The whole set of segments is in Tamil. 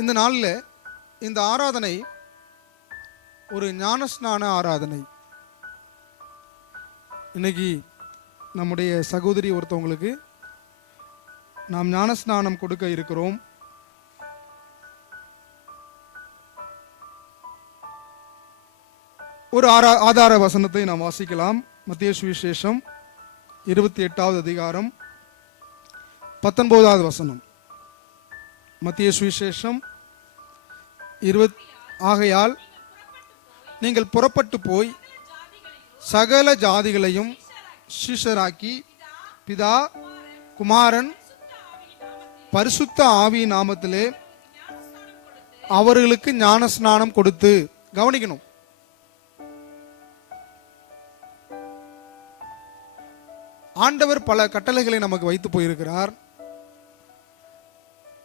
இந்த நாளில் இந்த ஆராதனை ஒரு ஞானஸ்நான ஆராதனை. இன்னைக்கு நம்முடைய சகோதரி ஒருத்தவங்களுக்கு நாம் ஞானஸ்நானம் கொடுக்க இருக்கிறோம். ஒரு ஆதார வசனத்தை நாம் வாசிக்கலாம். மத்தேயு சுவிசேஷம் 28வது அதிகாரம் 19வது வசனம். மத்தேயு சுவிசேஷம் 20. ஆகையால் நீங்கள் புறப்பட்டு போய் சகல ஜாதிகளையும் சீஷராக்கி பிதா குமாரன் பரிசுத்த ஆவி நாமத்திலே அவர்களுக்கு ஞானஸ்நானம் கொடுத்து. கவனிக்கணும், ஆண்டவர் பல கட்டளைகளை நமக்கு வைத்து போயிருக்கிறார்.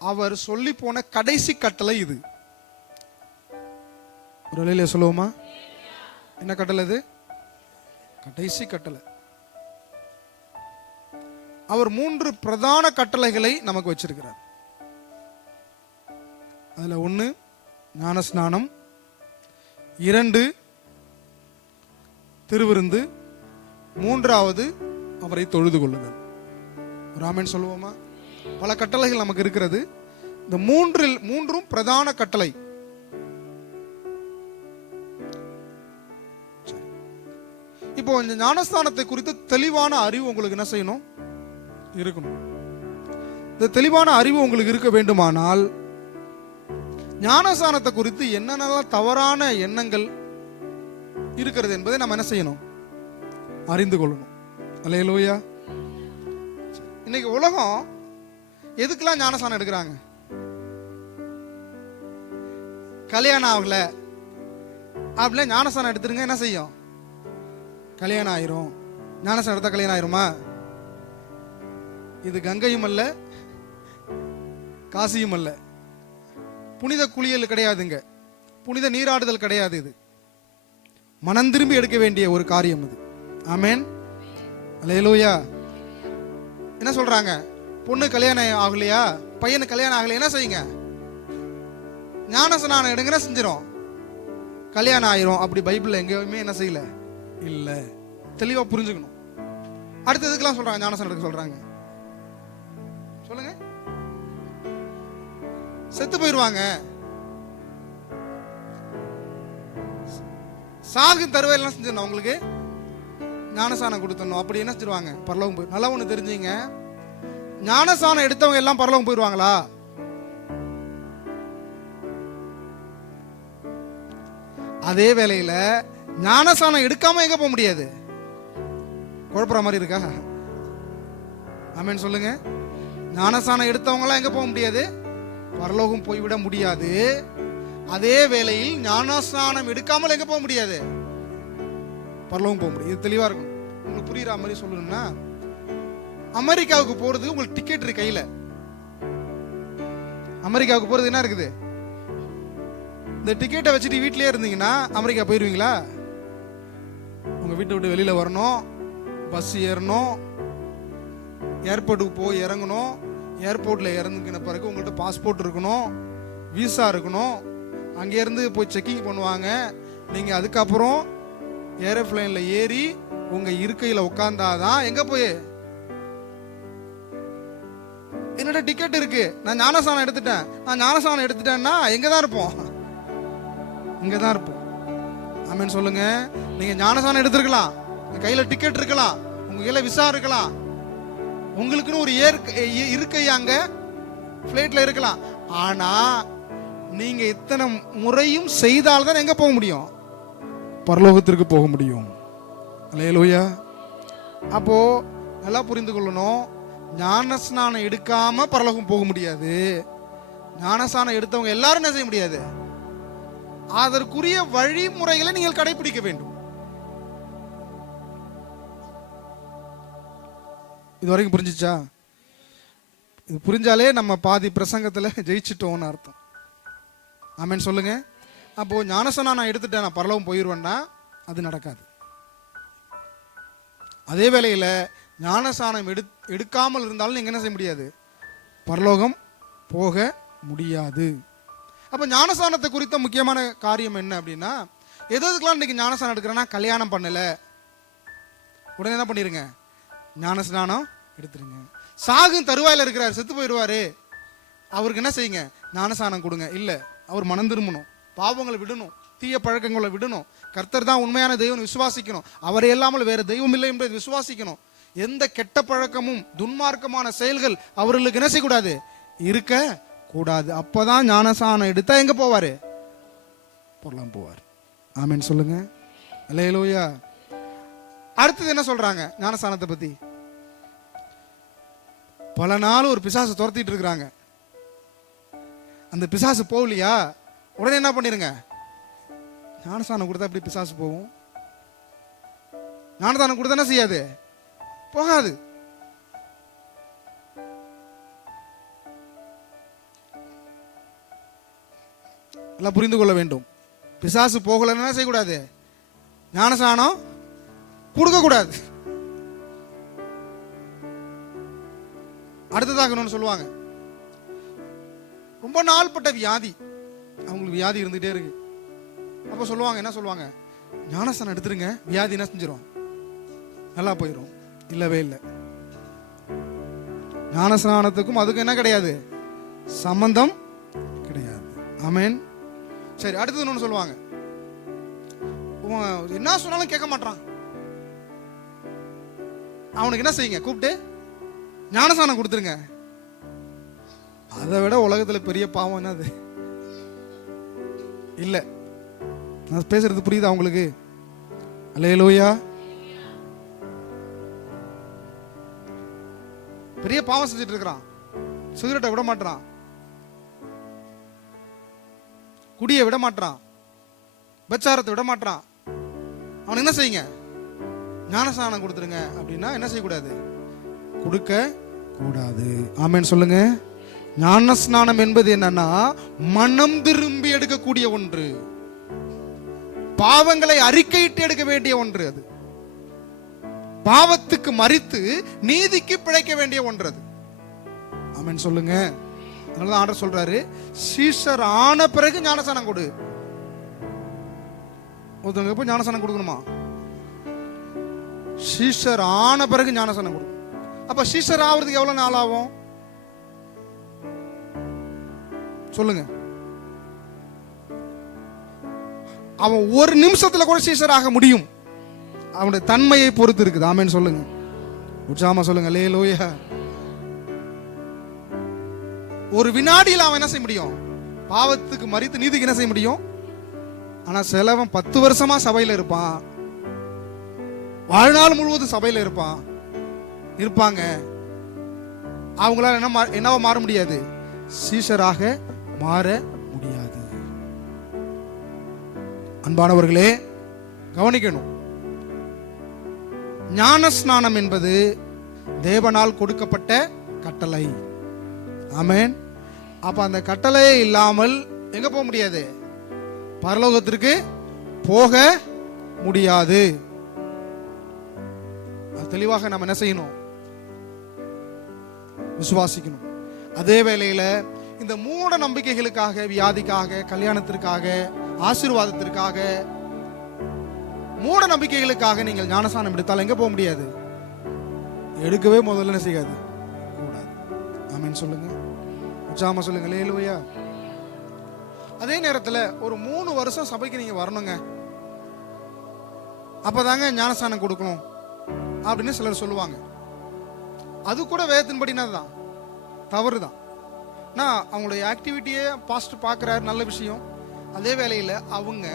அவர் சொல்லி போன கடைசி கட்டளை இது. ஒரு வேளையில சொல்லுவோமா? என்ன கட்டளை இது? கடைசி கட்டளை. அவர் 3 பிரதான கட்டளைகளை நமக்கு வச்சிருக்கிறார். அதுல 1 ஞானஸ்நானம், 2 திருவிருந்து, 3வது அவரை தொழுது கொள்ளுங்கள். ராமன் சொல்லுவோமா? பல கட்டளைகள் நமக்கு இருக்கிறது. இந்த 3ம் பிரதான கட்டளை. இப்போ இந்த ஞானஸ்தானத்தை குறித்து தெளிவான அறிவு உங்களுக்கு என்ன செய்யணும்? இருக்கணும். இந்த தெளிவான அறிவு உங்களுக்கு இருக்க வேண்டுமானால் ஞானஸ்தானத்தை குறித்து என்னென்னலாம் தவறான எண்ணங்கள் இருக்கிறது என்பதை நம்ம என்ன செய்யணும்? அறிந்து கொள்ளணும். அல்லேலூயா. இன்னைக்கு உலகம் எதுக்கெல்லாம் ஞானஸ்தானம் எடுக்கிறாங்க? கல்யாணம் ஆகல அப்படில ஞானஸ்தானம் எடுத்துருங்க, என்ன செய்யும்? கல்யாணம் ஆயிரும். ஞானஸ்தானம் எடுத்தா கல்யாணம் ஆயிருமா? இது கங்கையும் அல்ல, காசியும் அல்ல, புனித குளியல் கிடையாதுங்க, புனித நீராடுதல் கிடையாது. இது மனம் திரும்பி எடுக்க வேண்டிய ஒரு காரியம் இது. ஆமென். அல்லேலூயா. என்ன சொல்றாங்க? பொண்ணு கல்யாணம் ஆகலையா, பையனுக்கு கல்யாணம் ஆகலையா, என்ன செய்யுங்க? ஞானஸ்நானம் எடுங்க, செஞ்சிடும், கல்யாணம் ஆயிரும். அப்படி பைபிள்ல எங்கேயுமே என்ன செய்யல, இல்ல. தெளிவா புரிஞ்சுக்கணும். அடுத்து எதுக்கெல்லாம் சொல்றாங்க ஞானஸ்நானம் எடுக்க சொல்றாங்க? சொல்லுங்க. செத்து போயிருவாங்க, சாகு தருவையெல்லாம் செஞ்சிடணும், அவங்களுக்கு ஞானஸ்நானம் கொடுத்தணும். அப்படி என்ன செஞ்சிருவாங்க? பரலோகம் போய். நல்லா ஒண்ணு தெரிஞ்சுங்க, ஞானஸ்நானம் எடுத்தவங்க எல்லாம் பரலோகம் போயிருவாங்களா? அதே வேளையில ஞானஸ்நானம் எடுக்காம எங்க போக முடியாது? குழப்பற மாதிரி இருக்கா? ஆமென் சொல்லுங்க. ஞானஸ்நானம் எடுத்தவங்க எல்லாம் எங்க போக முடியாது? பரலோகம் போய்விட முடியாது. அதே வேளையில் ஞானஸ்நானம் எடுக்காமல் எங்க போக முடியாது? பரலோகம் போக முடியும். இது தெளிவா இருக்கும். உங்களுக்கு புரியுற மாதிரி சொல்லணும்னா, அமெரிக்காவுக்கு போறது உங்களுக்கு டிக்கெட் இருக்கு கையில. அமெரிக்காவுக்கு போறது என்ன இருக்குது? இந்த டிக்கெட்டை வச்சுட்டு வீட்டிலேயே இருந்தீங்கன்னா அமெரிக்கா போயிருவீங்களா? உங்க வீட்டை விட்டு வெளியில வரணும், பஸ் ஏறணும், ஏர்போர்ட்டுக்கு போய் இறங்கணும், ஏர்போர்ட்ல இறங்குன பிறகு உங்கள்ட்ட பாஸ்போர்ட் இருக்கணும், விசா இருக்கணும், அங்கே இருந்து போய் செக்கிங் பண்ணுவாங்க. நீங்க அதுக்கப்புறம் ஏரோப்ளைன்ல ஏறி உங்க இருக்கையில உட்கார்ந்தாதான் எங்க போய், என்னோட டிக்கெட் இருக்கு, நான் ஞானஸ்நானம் எடுத்துட்டேன், நான் ஞானஸ்நானம் எடுத்துட்டேன்னா எங்கதான் இருப்போம்? இங்கதான் இருப்போம். ஆமென் சொல்லுங்க. நீங்க ஞானஸ்நானம் எடுத்திருக்கலாம், கையில டிக்கெட் இருக்கலாம், உங்க கையில விசா இருக்கலாம், உங்களுக்குன்னு ஒரு இருக்கை அங்க பிளைட்ல இருக்கலாம். ஆனா நீங்க இத்தனை முறையும் செய்தால்தான் எங்க போக முடியும்? பரலோகத்திற்கு போக முடியும். அல்லேலூயா. அப்போ நல்லா புரிந்து கொள்ளணும், ஞானஸ்நானம் எடுக்காம பரலோகம் போக முடியாது. ஞானஸ்நானம் எடுத்தவங்க எல்லாரும் என்ன செய்ய முடியாது? அதற்குரிய வழிமுறைகளை நீங்கள் கடைபிடிக்க வேண்டும். இது வரைக்கும் புரிஞ்சிச்சா? இது புரிஞ்சாலே நம்ம பாதி பிரசங்கத்துல ஜெயிச்சிட்டோம்னு அர்த்தம். ஆமென் சொல்லுங்க. அப்போ ஞானஸ்நானம் நான் எடுத்துட்டேன், நான் பரலோகம் போயிடுவேன்னா அது நடக்காது. அதே வேளையில ஞானஸ்நானம் எடுக்காமல் இருந்தாலும் நீங்க என்ன செய்ய முடியாது? பரலோகம் போக முடியாது. அப்ப ஞானஸ்நானத்தை குறித்த முக்கியமான காரியம் என்ன அப்படின்னா, எதுக்கெல்லாம் இன்னைக்கு ஞானஸ்நானம் எடுக்கிறேன்னா, கல்யாணம் பண்ணல உடனே என்ன பண்ணிருங்க, ஞானஸ்நானம் எடுத்துருங்க. சாகும் தருவாயில இருக்கிறார், செத்து போயிடுவாரு, அவருக்கு என்ன செய்யுங்க, ஞானஸ்நானம் கொடுங்க. இல்ல, அவர் மனம் திரும்பணும், பாவங்களை விடணும், தீய பழக்கங்களை விடணும், கர்த்தர் தான் உண்மையான தெய்வம் விசுவாசிக்கணும், அவரை இல்லாமல் வேற தெய்வம் இல்லை என்பதை விசுவாசிக்கணும். எந்த கெட்ட பழக்கமும் துன்மார்க்கமான செயல்கள் அவர்களுக்கு என்ன செய்யக்கூடாது, இருக்க கூடாது. அப்பதான் ஞானஸ்நானம் எடுத்தா எங்க போவாரு, பொருளாம் போவார். ஆமென் சொல்லுங்க. அல்லேலூயா. அடுத்தது என்ன சொல்றாங்க ஞானஸ்நானத்தை பத்தி? பல நாள் ஒரு பிசாசு துரத்திட்டு இருக்கிறாங்க, அந்த பிசாசு போகலையா, உடனே என்ன பண்ணிருங்க, ஞானஸ்நானம் கொடுத்தா எப்படி பிசாசு போகும்? ஞானஸ்நானம் கொடுத்தா என்ன செய்யாது, போகாது. எல்லாம் புரிந்து கொள்ள வேண்டும். பிசாசு போகலன்னு என்ன செய்யக்கூடாது, ஞானஸ்நானம் கொடுக்க கூடாது. அடுத்ததாக சொல்லுவாங்க, ரொம்ப நாள்பட்ட வியாதி, அவங்களுக்கு வியாதி இருந்துகிட்டே இருக்கு. அப்ப சொல்லுவாங்க, என்ன சொல்லுவாங்க, ஞானஸ்நானம் எடுத்துருங்க, வியாதி என்ன செஞ்சிடும், நல்லா போயிடும். இல்லவே இல்லை, ஞானஸ்நானத்துக்கும் அதுக்கும் என்ன கிடையாது, சம்பந்தம் கிடையாது. ஆமென். சரி, அடுத்தது ஒன்று சொல்லுவாங்க, என்ன சொன்னாலும் கேட்க மாட்டான், அவனுக்கு என்ன செய்யுங்க, கூப்பிட்டு ஞானஸ்நானம் கொடுத்துருங்க. அதை விட உலகத்துல பெரிய பாவம் என்னது இல்ல. நான் பேசுறது புரியுதா உங்களுக்கு? அல்லேலூயா. பெரிய பாவம் செஞ்சுட்டு இருக்கிறான், சிகரெட்டை விட மாட்டான், குடியை விட மாட்டான், பச்சாரத்தை விட மாட்டான். அவனுக்கு என்ன செய்யுங்க, ஞானஸ்நானம் கொடுத்துருங்க. அப்படின்னா என்ன செய்யக்கூடாது, கொடுக்க கூடாது. ஆமென் சொல்லுங்க. ஞானஸ்நானம் என்பது என்னன்னா, மனம் திரும்பி எடுக்கக்கூடிய ஒன்று, பாவங்களை அறிக்கையிட்டு எடுக்க வேண்டிய ஒன்று, அது பாவத்துக்கு மரித்து நீதிக்கு பிழைக்க வேண்டிய ஒன்று அது. ஆமென் சொல்லுங்க. அதனால ஆண்டவர் சொல்றாரு, சீஷர் ஆன பிறகு ஞானஸ்நானம் கொடு. ஒருத்தவங்க எப்ப ஞானஸ்நானம் கொடுக்கணுமா, சீஷர் ஆன பிறகு ஞானஸ்நானம் கொடு. அப்ப சீஷர் ஆவறதுக்கு எவ்வளவு நாள் ஆகும் சொல்லுங்க? அவன் ஒரு நிமிஷத்துல கூட சீஷர் ஆக முடியும், அவனுடைய தன்மையை பொறுத்து இருக்குது. ஆமென் சொல்லுங்க. உற்சாகமா சொல்லுங்க. அல்லேலூயா. ஒரு வினாடியில் அவன் என்ன செய்ய முடியும், பாவத்துக்கு மரித்து நீதிக்கு என்ன செய்ய முடியும். ஆனா சிலவன் 10 வருஷமா சபையில இருப்பான், வாழ்நாள் முழுவதும் சபையில இருப்பாங்க, அவங்களால என்னவா மாற முடியாது, சீஷராக மாற முடியாது. அன்பானவர்களே கவனிக்கணும், ஞானஸ்நானம் என்பது தேவனால் கொடுக்கப்பட்ட கட்டளை. ஆமென். அப்ப அந்த கட்டளையே இல்லாமல் எங்க போக முடியாது, பரலோகத்திற்கு போக முடியாது. தெளிவாக நம்ம என்ன செய்யணும், விசுவாசிக்கணும். அதே வேளையில இந்த மூட நம்பிக்கைகளுக்காக, வியாதிக்காக, கல்யாணத்திற்காக, ஆசீர்வாதத்திற்காக, மூட நம்பிக்கைகளுக்காக நீங்கள் ஞானஸ்நானம் எடுத்தால் எங்க போக முடியாது, எடுக்கவே முதல்ல என்ன செய்யாது கூடாது. ஆமென் சொல்லுங்க. உற்சாகமா சொல்லுங்க. அல்லேலூயா. அதே நேரத்தில் ஒரு 3 வருஷம் சபைக்கு நீங்க வரணுங்க, அப்பதாங்க ஞானஸ்நானம் கொடுக்கணும் அப்படின்னு சிலர் சொல்லுவாங்க. அது கூட வேதத்தின்படினா தான் தவறு தான். நான் அவங்களுடைய ஆக்டிவிட்டியை பாஸ்டர் பார்க்குறாரு, நல்ல விஷயம். அதே வேளையில் அவங்க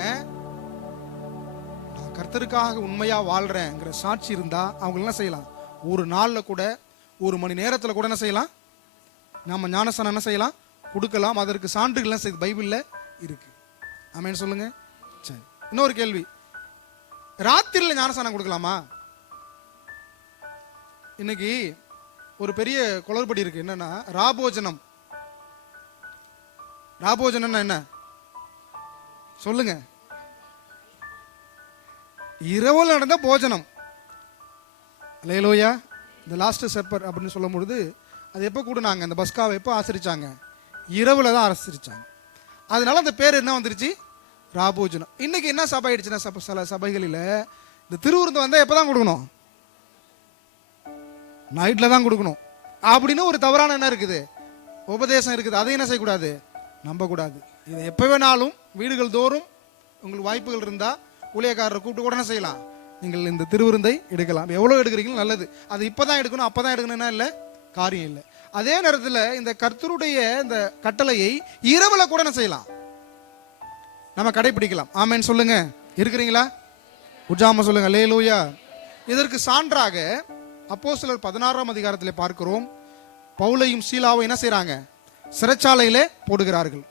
கர்த்தருக்காக உண்மையா வாழ்றேங்கிற சாட்சி இருந்தா அவங்க என்ன செய்யலாம், ஒரு நாளில் கூட, ஒரு மணி நேரத்தில் கூட என்ன செய்யலாம், நம்ம ஞானஸ்நானம் என்ன செய்யலாம், கொடுக்கலாம். அதற்கு சான்றுகள் பைபிள்ல இருக்கு. ஆமென் சொல்லுங்க. சரி, இன்னொரு கேள்வி, ராத்திரியில் ஞானஸ்நானம் கொடுக்கலாமா? இன்னைக்கு ஒரு பெரிய குளறுபடி இருக்கு. என்னன்னா ராபோஜனம். ராபோஜனம் என்ன சொல்லுங்க? இரவுல நடந்த போஜனம். அல்லேலூயா. இந்த லாஸ்ட் சப்பர் அப்படின்னு சொல்லும் பொழுது அது எப்போ கூடுனாங்க, அந்த பஸ்காவை எப்போ ஆசரிச்சாங்க, இரவுல தான் ஆசரிச்சாங்க. அதனால அந்த பேர் என்ன வந்துருச்சு, ராபோஜனம். இன்னைக்கு என்ன சபை ஆயிடுச்சுன்னா, சில சபைகளில் இந்த திருவிருந்து வந்தால் எப்போ தான் கொடுக்கணும், நைட்டில் தான் கொடுக்கணும் அப்படின்னு ஒரு தவறான என்ன இருக்குது, உபதேசம் இருக்குது. அதை என்ன செய்யக்கூடாது, நம்பக்கூடாது. இதை எப்போ வேணாலும் வீடுகள் தோறும் உங்களுக்கு வாய்ப்புகள் இருந்தால் ஊழியக்காரரை கூப்பிட்டு கூட என்ன செய்யலாம், நீங்கள் இந்த திருவிருந்தை எடுக்கலாம். எவ்வளோ எடுக்கிறீங்களோ நல்லது. அது இப்போ தான் எடுக்கணும் அப்போ தான் எடுக்கணும்னா இல்லை, காரியம் இல்லை. அதே நேரத்தில் இந்த கர்த்தருடைய இந்த கட்டளையை இரவுல கூட என்ன செய்யலாம், நம்ம கடைபிடிக்கலாம். ஆமேன் சொல்லுங்க. இருக்கிறீங்களா? உற்சாகமா சொல்லுங்க அல்லேலூயா. இதற்கு சான்றாக அப்போஸ்தலர் 16ஆம் அதிகாரத்தில் பார்க்கிறோம். பவுலையும் சீலாவை என்ன செய்யறாங்க, சிறைச்சாலையிலே போடுகிறார்கள்.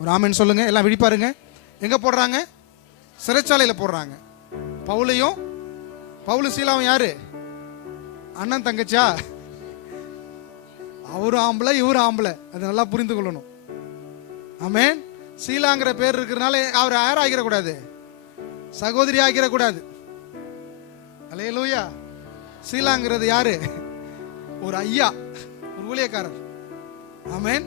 ஒரு ஆமேன் சொல்லுங்க. எல்லாம் விழிப்பாருங்க. எங்க போடுறாங்க, சிறைச்சாலையில போடுறாங்க. பவுலும் சீலாவும் யாரு, அண்ணன் தங்கச்சா? அவரு ஆம்பளை இவரு ஆம்பளை, அது நல்லா புரிந்து கொள்ளணும். ஆமேன். சீலாங்கிற பேர் இருக்கிறதுனால அவர் யார் ஆகிடக்கூடாது, சகோதரி ஆகிடக்கூடாது. அல்லேலூயா. சீலாங்கிறது யாரு, ஒரு ஐயா, ஒரு ஊழியக்காரர். ஆமேன்.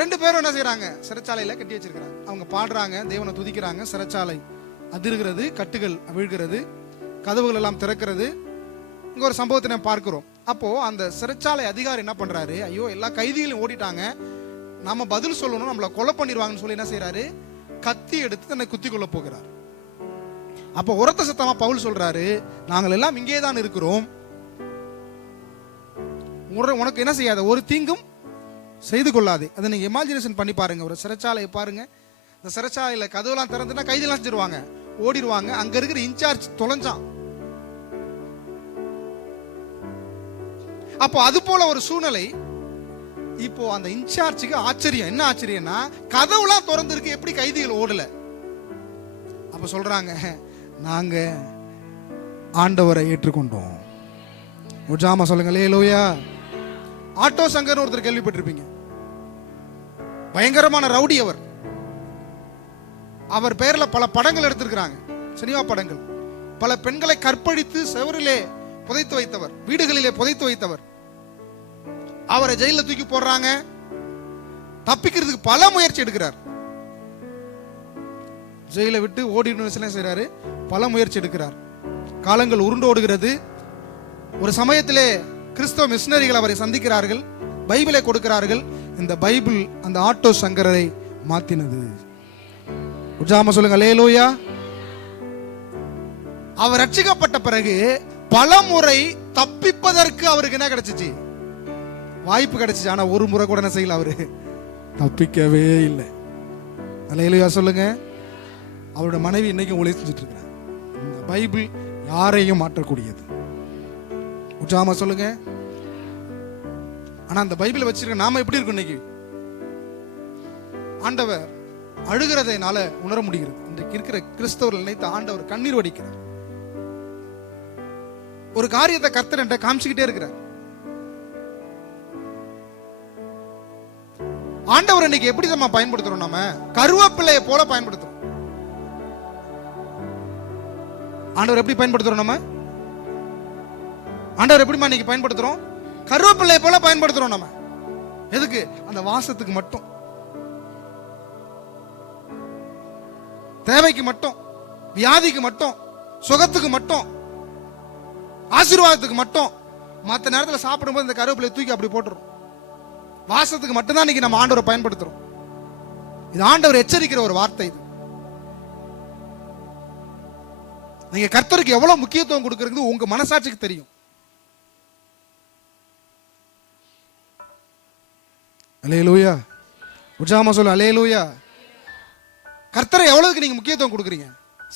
ரெண்டு பேரும் என்ன செய்யறாங்க, சிறைச்சாலையில கட்டி வச்சிருக்கிறாங்க. அவங்க பாடுறாங்க, தேவனை துதிக்கிறாங்க. சிறைச்சாலை அதிர்கிறது, கட்டுகள் அவிழ்கிறது, கதவுகள் எல்லாம் திறக்கிறது. இங்க ஒரு சம்பவத்தை நம்ம பார்க்கிறோம். அப்போ அந்த சிறைச்சாலை அதிகாரி என்ன பண்றாரு, ஐயோ எல்லா கைதிகளையும் ஓடிட்டாங்க, நாம பதில் சொல்லணும், நம்மள கொலை பண்ணிடுவாங்கன்னு சொல்லி என்ன செய்யறாரு, கத்தி எடுத்து தன்னை குத்தி கொள்ள போகிறார். அப்போ உரத்த சத்தமா பவுல் சொல்றாரு, நாங்கள் எல்லாம் இங்கே தான் இருக்கிறோம், உனக்கு என்ன செய்யாத ஒரு தீங்கும் செய்து கொள்ளாதே. அதை நீங்க இமேஜினேஷன் பண்ணி பாருங்க. ஒரு சிறைச்சாலையை பாருங்க. இந்த சிறைச்சாலையில கதவுலாம் திறந்துனா கைதிலாம் செஞ்சிருவாங்க, ஓடிடுவாங்க. அங்க இருக்கிற இன்சார்ஜ் தொலைஞ்சான். அப்போ அது போல ஒரு சூழ்நிலை. இப்போ அந்த இன்சார்ஜுக்கு ஆச்சரியம். என்ன ஆச்சரியம்னா, கதவுலாம் திறந்து இருக்கு, எப்படி கைதிகள் ஓடல? அப்ப சொல்றாங்க, நாங்க ஆண்டவரை ஏற்றுக்கொண்டோம். உஜாமா சொல்லுங்க அல்லேலூயா. ஆட்டோ சங்கர் ஒருத்தர் கேள்விப்பட்டிருப்பீங்க. பயங்கரமான ரவுடி அவர். அவர் பெயர்ல பல படங்கள் எடுத்திருக்கிறாங்க, சினிமா படங்கள். பல பெண்களை கற்பழித்து செவரிலே புதைத்து வைத்தவர், வீடுகளிலே புதைத்து வைத்தவர். அவரை ஜெயில தூக்கி போடுறாங்க. தப்பிக்கிறதுக்கு பல முயற்சி எடுக்கிறார். ஜெயில விட்டு ஓடிடணும் செய்யறாரு, பல முயற்சி எடுக்கிறார். காலங்கள் உருண்டு ஓடுகிறது. ஒரு சமயத்திலே கிறிஸ்தவ மிஷனரிகள் அவரை சந்திக்கிறார்கள், பைபிளை கொடுக்கிறார்கள். இந்த பைபிள் அந்த ஆட்டோ சங்கரை மாத்தினது. உஜாம சொல்லுங்க அல்லேலூயா. அவர் ரட்சிக்கப்பட்ட பிறகு பல முறை தப்பிப்பதற்கு அவருக்கு என்ன கிடைச்சிச்சு, வாய்ப்பு கிடைச்சிச்சு. ஆனா ஒரு முறை கூட என்ன செய்யல, அவரு தப்பிக்கவே இல்லை. அல்லேலூயா சொல்லுங்க. அவருடைய மனைவி இன்னைக்கு ஊழியம் செஞ்சுட்டு இருக்கிறார். இந்த பைபிள் யாரையும் மாற்றக்கூடியது. உற்சாகமா சொல்லுங்க. ஆனா அந்த பைபிளை வச்சிருக்க நாம எப்படி இருக்கும் இன்னைக்கு? ஆண்டவர் அழுகிறதைனால உணர முடிகிறது. இன்றைக்கு இருக்கிற கிறிஸ்தவர்கள் நினைத்த ஆண்டவர் கண்ணீர் வடிக்கிறார். ஒரு காரியத்தை கர்த்தர் என்ற காமிச்சுக்கிட்டே இருக்கிறார். ஆண்டவர் இன்னைக்கு எப்படி நம்ம பயன்படுத்துறோம்? நம்ம கருவேப்பிலையை போல பயன்படுத்துறோம். ஆண்டவர் எப்படி பயன்படுத்துறோம்? நம்ம ஆண்டவர் எப்படிமா இன்னைக்கு பயன்படுத்துறோம்? கருவேப்பிலையை போல பயன்படுத்துறோம். நம்ம எதுக்கு? அந்த வாசத்துக்கு மட்டும், தேவைக்கு மட்டும், வியாதிக்கு மட்டும், சுகத்துக்கு மட்டும், ஆசீர்வாதத்துக்கு மட்டும். மற்ற நேரத்தில் சாப்பிடும்போது இந்த கருவேப்பிலை தூக்கி அப்படி போட்டுரும். வாசத்துக்கு மட்டும்தான் இன்னைக்கு நம்ம ஆண்டவரை பயன்படுத்துறோம். இது ஆண்டவர் எச்சரிக்கிற ஒரு வார்த்தை. இது நீங்க கர்த்தருக்கு எவ்வளவு முக்கியத்துவம் கொடுக்கறது உங்க மனசாட்சிக்கு தெரியும். அல்லேலூயா. உற்சாகமா சொல்லு அல்லேலூயா. கர்த்தரை எவ்வளவுக்கு நீங்க முக்கியத்துவம் கொடுக்குறீங்க?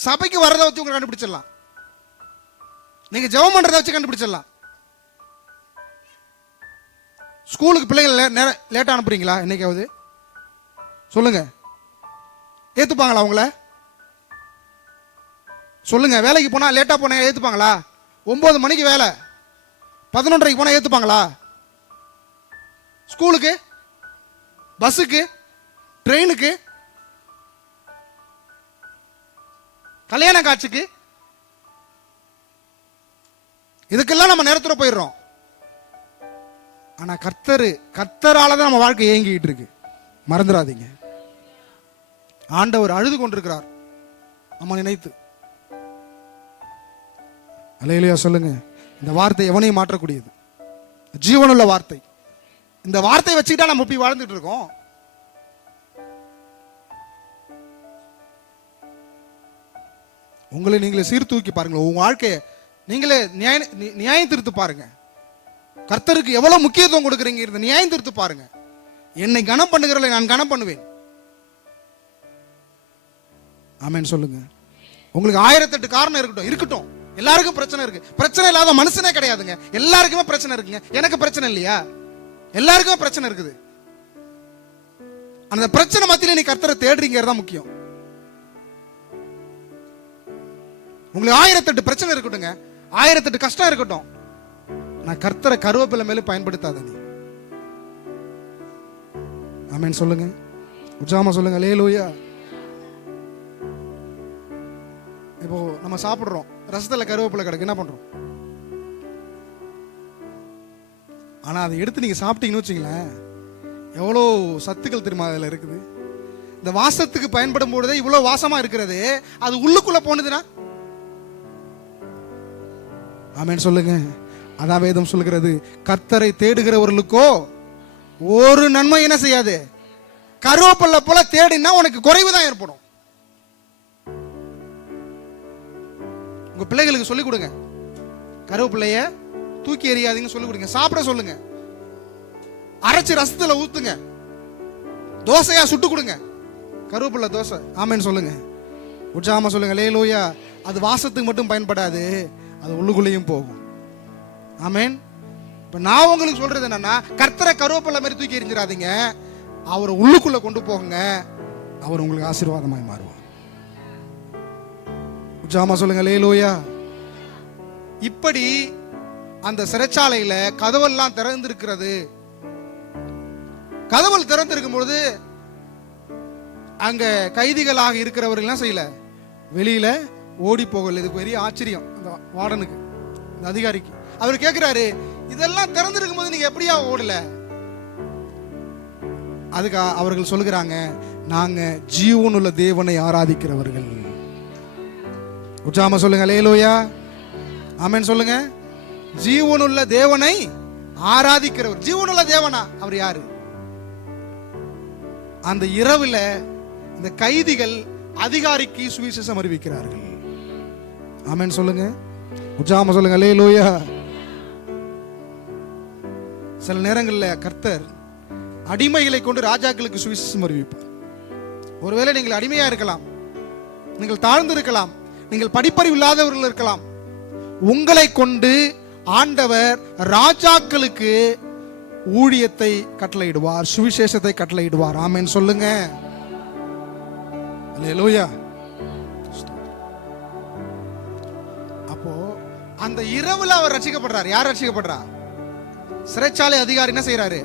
சபைக்கு வரதை வச்சு உங்களை கண்டுபிடிச்சிடலாம். நீங்க ஜெபம் பண்றதை வச்சு கண்டுபிடிச்சிடலாம். ஸ்கூலுக்கு பிள்ளைகள் லேட்டா அனுப்புறீங்களா? என்னைக்காவது சொல்லுங்க, ஏத்துப்பாங்களா உங்களை? சொல்லுங்க. வேலைக்கு போனா லேட்டா போனா ஏத்துப்பாங்களா? 9 மணிக்கு வேலை, 11:30 போனா ஏத்துப்பாங்களா? ஸ்கூலுக்கு, பஸ்ஸுக்கு, ட்ரெயினுக்கு, கல்யாண காட்சிக்கு, இதுக்கெல்லாம் நம்ம நேரத்துல போயிடுறோம். ஆனா கர்த்தரால தான் நம்ம வாழ்க்கை ஏங்கிட்டு இருக்கு. மறந்துடாதீங்க. ஆண்டவர் அழுது கொண்டிருக்கிறார் நம்ம நினைத்து. அல்லேலூயா சொல்லுங்க. இந்த வார்த்தை எவனையும் மாற்றக்கூடியது, ஜீவனுள்ள வார்த்தை. இந்த வார்த்தையை வச்சுக்கிட்டா நம்ம இப்படி வாழ்ந்துட்டு இருக்கோம். உங்களை நீங்களே சீர்தூக்கி பாருங்க. உங்க வாழ்க்கையை நீங்களே நியாயம் திருத்து பாருங்க. கர்த்தருக்கு எவ்வளவு முக்கியத்துவம் கொடுக்குறீங்க நியாயம் திருத்து பாருங்க. என்னை கனம் பண்ணுகிறவர்களை நான் கனம் பண்ணுவேன். ஆமென் சொல்லுங்க. உங்களுக்கு 1008 காரணம் இருக்கட்டும். எல்லாருக்கும் பிரச்சனை இருக்கு. பிரச்சனை இல்லாத மனுஷனே கிடையாதுங்க. எல்லாருக்குமே பிரச்சனை இருக்குங்க. எனக்கு பிரச்சனை இல்லையா? எல்லாருக்குமே பிரச்சனை இருக்குது. அந்த பிரச்சனை மத்தியில நீ கர்த்தரை தேடுறீங்கிறது தான் முக்கியம். உங்களுக்கு 1008 பிரச்சனை இருக்கட்டுங்க, 1008 கஷ்டம் இருக்கட்டும், நான் கர்த்தரை கருவேப்பிலை மேல பயன்படுத்தாத நீ. ஆமென் சொல்லுங்க. உற்சாகமா சொல்லுங்க. அல்லேலூயா. இப்போ நம்ம சாப்பிடுறோம், ரசத்துல கருவேப்பிலை கிடக்கு, என்ன பண்றோம்? ஆனா அதை எடுத்து நீங்க சாப்பிட்டீங்கன்னு வச்சுங்களேன், எவ்வளோ சத்துக்கள் தெரியுமா அதுல இருக்குது. இந்த வாசத்துக்கு பயன்படும் பொழுதே இவ்வளவு வாசமா இருக்கிறது, அது உள்ளுக்குள்ள போனதுன்னா. ஆமென் சொல்லுங்க. அதான் வேதம் சொல்லுகிறது, கர்த்தரை தேடுகிறவர்களுக்கோ ஒரு நன்மை என்ன செய்யாது. கருவேப்பிலை போல தேடினா உனக்கு குறைவு தான் ஏற்படும். உங்க பிள்ளைகளுக்கு சொல்லிக் கொடுங்க, கருவேப்பிலைய தூக்கி எறியாதீங்க சொல்லிக் கொடுங்க. சாப்பிட சொல்லுங்க, அரைச்சு ரசத்துல ஊத்துங்க, தோசையா சுட்டு கொடுங்க, கருவேப்பிலை தோசை. ஆமென் சொல்லுங்க. உற்சாகமா சொல்லுங்க. அல்லேலூயா. அது வாசத்துக்கு மட்டும் பயன்படாது, அது உள்ளுக்குள்ளேயும் போகும். ஆமென். இப்ப நான் உங்களுக்கு சொல்றது என்னன்னா, கர்த்தரை கருவேப்பிலை மாதிரி தூக்கி எறிஞ்சிடாதீங்க, அவரை உள்ளுக்குள்ள கொண்டு போகுங்க, அவர் உங்களுக்கு ஆசீர்வாதமாய் மாறுவார். உற்சாகமா சொல்லுங்க. அல்லேலூயா. இப்படி அந்த சிறைச்சாலையில கதவெல்லாம் திறந்திருக்கிறது. கதவுகள் திறந்திருக்கும் பொழுது அங்க கைதிகளாக இருக்கிறவர்கள் என்ன செய்யல, வெளியில ஓடி போகல. இது பெரிய ஆச்சரியம் அந்த வார்டனுக்கு, அந்த அதிகாரிக்கு. அவர் கேட்கிறாரு, இதெல்லாம் திறந்திருக்கும் போது நீங்க எப்படியா ஓடல? அதுக்கு அவர்கள் சொல்லுகிறாங்க, நாங்க ஜீவனுள்ள தேவனை ஆராதிக்கிறவர்கள். உற்சாகமா சொல்லுங்க. அல்லேலூயா. ஆமென் சொல்லுங்க. ஜீவனுள்ள தேவனை ஆராதிக்கிறவர். ஜீவனுள்ள தேவனா அவர் யாரு? அந்த இரவுல இந்த கைதிகள் அதிகாரிக்கு சுவிசேஷம் அறிவிக்கிறார்கள். ஆமென் சொல்லுங்க. உற்சாகமா சொல்லுங்க. அல்லேலூயா. சில நேரங்களில் கர்த்தர் அடிமைகளை கொண்டு ராஜாக்களுக்கு சுவிசேஷம் அறிவிப்பார். ஒருவேளை நீங்கள் அடிமையா இருக்கலாம், நீங்கள் தாழ்ந்து இருக்கலாம், நீங்கள் படிப்பறிவு இல்லாதவர்கள் இருக்கலாம். உங்களை கொண்டு ஆண்டவர் ராஜாக்களுக்கு ஊழியத்தை கட்டளையிடுவார், சுவிசேஷத்தை கட்டளையிடுவார். ஆமென் சொல்லுங்க. அல்லேலூயா. அப்போ அந்த இரவுல அவர் ரட்சிக்கப்படுறார். யார் ரட்சிக்கப்படுறா? சிறைச்சாலை அதிகாரி என்ன செய்யறாரு?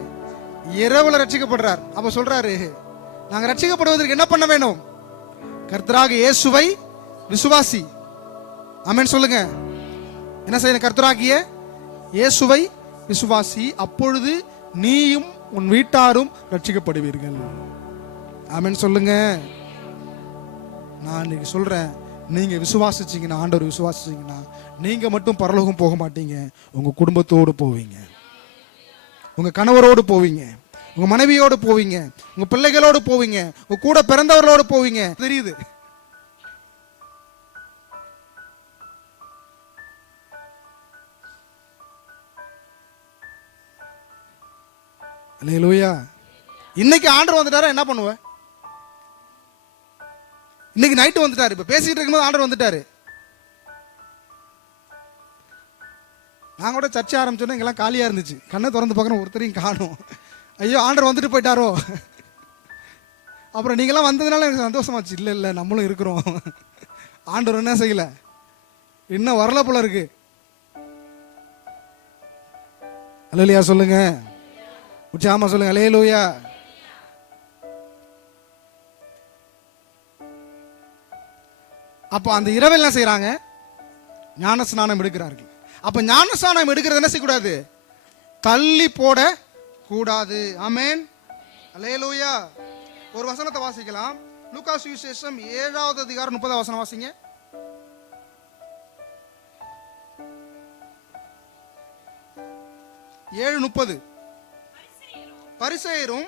இரவுல ரட்சிக்கப்படுறார். அப்ப சொல்றாரு, நாங்க ரட்சிக்கப்படுவதற்கு என்ன பண்ண வேணும்? கர்த்தராகிய இயேசுவை விசுவாசி. ஆமென் சொல்லுங்க. என்ன செய்யணும்? கர்த்தராகிய இயேசுவை விசுவாசி, அப்பொழுது நீயும் உன் வீட்டாரும் ரட்சிக்கப்படுவீர்கள். ஆமென் சொல்லுங்க. நான் இன்னைக்கு சொல்றேன், நீங்க விசுவாசிச்சீங்கன்னா, ஆண்டவர் விசுவாசிச்சீங்கன்னா, நீங்க மட்டும் பரலோகம் போக மாட்டீங்க, உங்க குடும்பத்தோடு போவீங்க, உங்க கணவரோடு போவீங்க, உங்க மனைவியோடு போவீங்க, உங்க பிள்ளைகளோடு போவீங்க, உங்க கூட பிறந்தவர்களோடு போவீங்க. தெரியுது? அல்லேலூயா. இன்னைக்கு ஆண்டவர் வந்துட்டாரா, என்ன பண்ணுவ? இன்னைக்கு நைட்டு வந்துட்டாரு. இப்ப பேசிட்டு இருக்கும்போது ஆண்டவர் வந்துட்டாரு. நான் கூட சர்ச்சை ஆரம்பிச்சோன்னா இங்கெல்லாம் காலியா இருந்துச்சு. கண்ணை திறந்து பார்க்கணும், ஒருத்தரையும் காணும். ஐயோ, ஆண்டவர் வந்துட்டு போயிட்டாரோ. அப்புறம் நீங்களாம் வந்ததுனால எனக்கு சந்தோஷமாச்சு. இல்லை இல்லை, நம்மளும் இருக்கிறோம். ஆண்டவர் என்ன செய்யல, இன்னும் வரல போல இருக்கு. அல்லேலூயா சொல்லுங்க. உற்சாகமா சொல்லுங்க. அல்லேலூயா. அப்ப அந்த இரவில் என்ன செய்யறாங்க? ஞான ஸ்நானம் எடுக்கிறார்கள். அப்ப ஞான ஸ்நானம் எடுக்கிறது என்ன செய்யக்கூடாது? தள்ளி போட கூடாது. ஆமென். அல்லேலூயா. ஒரு வசனத்தை வாசிக்கலாம். லூக்கா சுவிசேஷம் 7வது அதிகாரம் 30வது வசனம் வாசிங்க. 7:30. பரிசேயரும்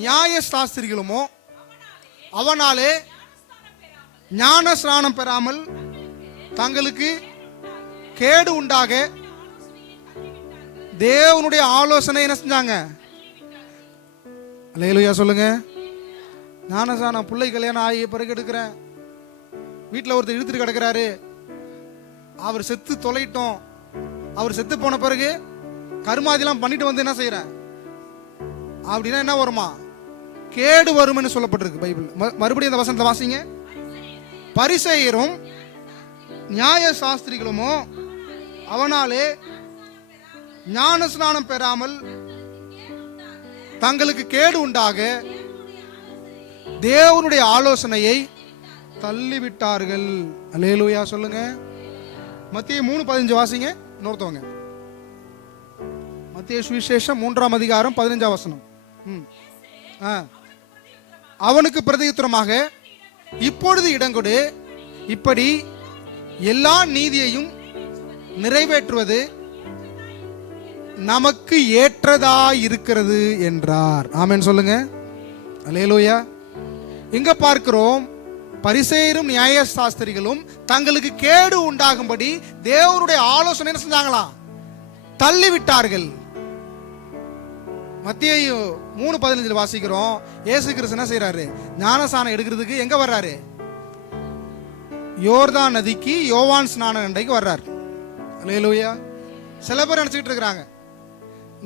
நியாய சாஸ்திரிகளுமோ அவனாலே ஞான ஸ்நானம் பெறாமல் தங்களுக்கு கேடு உண்டாக தேவனுடைய ஆலோசனை என்ன செஞ்சாங்க? அல்லேலூயா சொல்லுங்க. ஞானஸ்நானம் பிள்ளை கல்யாணம் ஆகி பிறகு எடுக்கிறேன். வீட்டில் ஒருத்தர் இழுத்துட்டு கிடக்கிறாரு, அவர் செத்து தொலைட்டோம். அவர் செத்து போன பிறகு கருமாதிலாம் பண்ணிட்டு வந்து என்ன செய்யறேன் அப்படின்னா என்ன வருமா? கேடு வரும்னு சொல்லப்பட்டிருக்கு பைபிள். மறுபடியும் இந்த வசனத்தை வாசிங்க. பரிசேயரும் நியாய சாஸ்திரிகளுமோ அவனாலே ஞான ஸ்நானம் பெறாமல் தங்களுக்கு கேடு உண்டாக தேவனுடைய ஆலோசனையை தள்ளிவிட்டார்கள். அல்லேலூயா சொல்லுங்க. மத்திய 3:15 வாசிங்க. இன்னொருத்தவங்க மத்திய சுவிசேஷம் 3ஆம் அதிகாரம் 15ஆம் வசனம். அவனுக்கு பிரதியுத்தரமாக இப்பொழுது இடங்கொடு, இப்படி எல்லா நீதியையும் நிறைவேற்றுவது நமக்கு ஏற்றதா இருக்கிறது என்றார். ஆமென் சொல்லுங்க. அல்லேலூயா. எங்க பார்க்கிறோம்? பரிசேயரும் நியாய சாஸ்திரிகளும் தங்களுக்கு கேடு உண்டாகும்படி தேவனுடைய ஆலோசனை என்ன செஞ்சாங்களாம்? தள்ளிவிட்டார்கள். மத்திய 3:15 வாசிக்கிறோம். இயேசு கிறிஸ்து என்ன செய்யறாரு? ஞானஸ்நானம் எடுக்கிறதுக்கு எங்க வர்றாரு? யோர்தான் நதிக்கு யோவான் ஸ்நான அண்டைக்கு வர்றாரு. அல்லேலூயா. சில பேர் நினைச்சிட்டு இருக்கிறாங்க,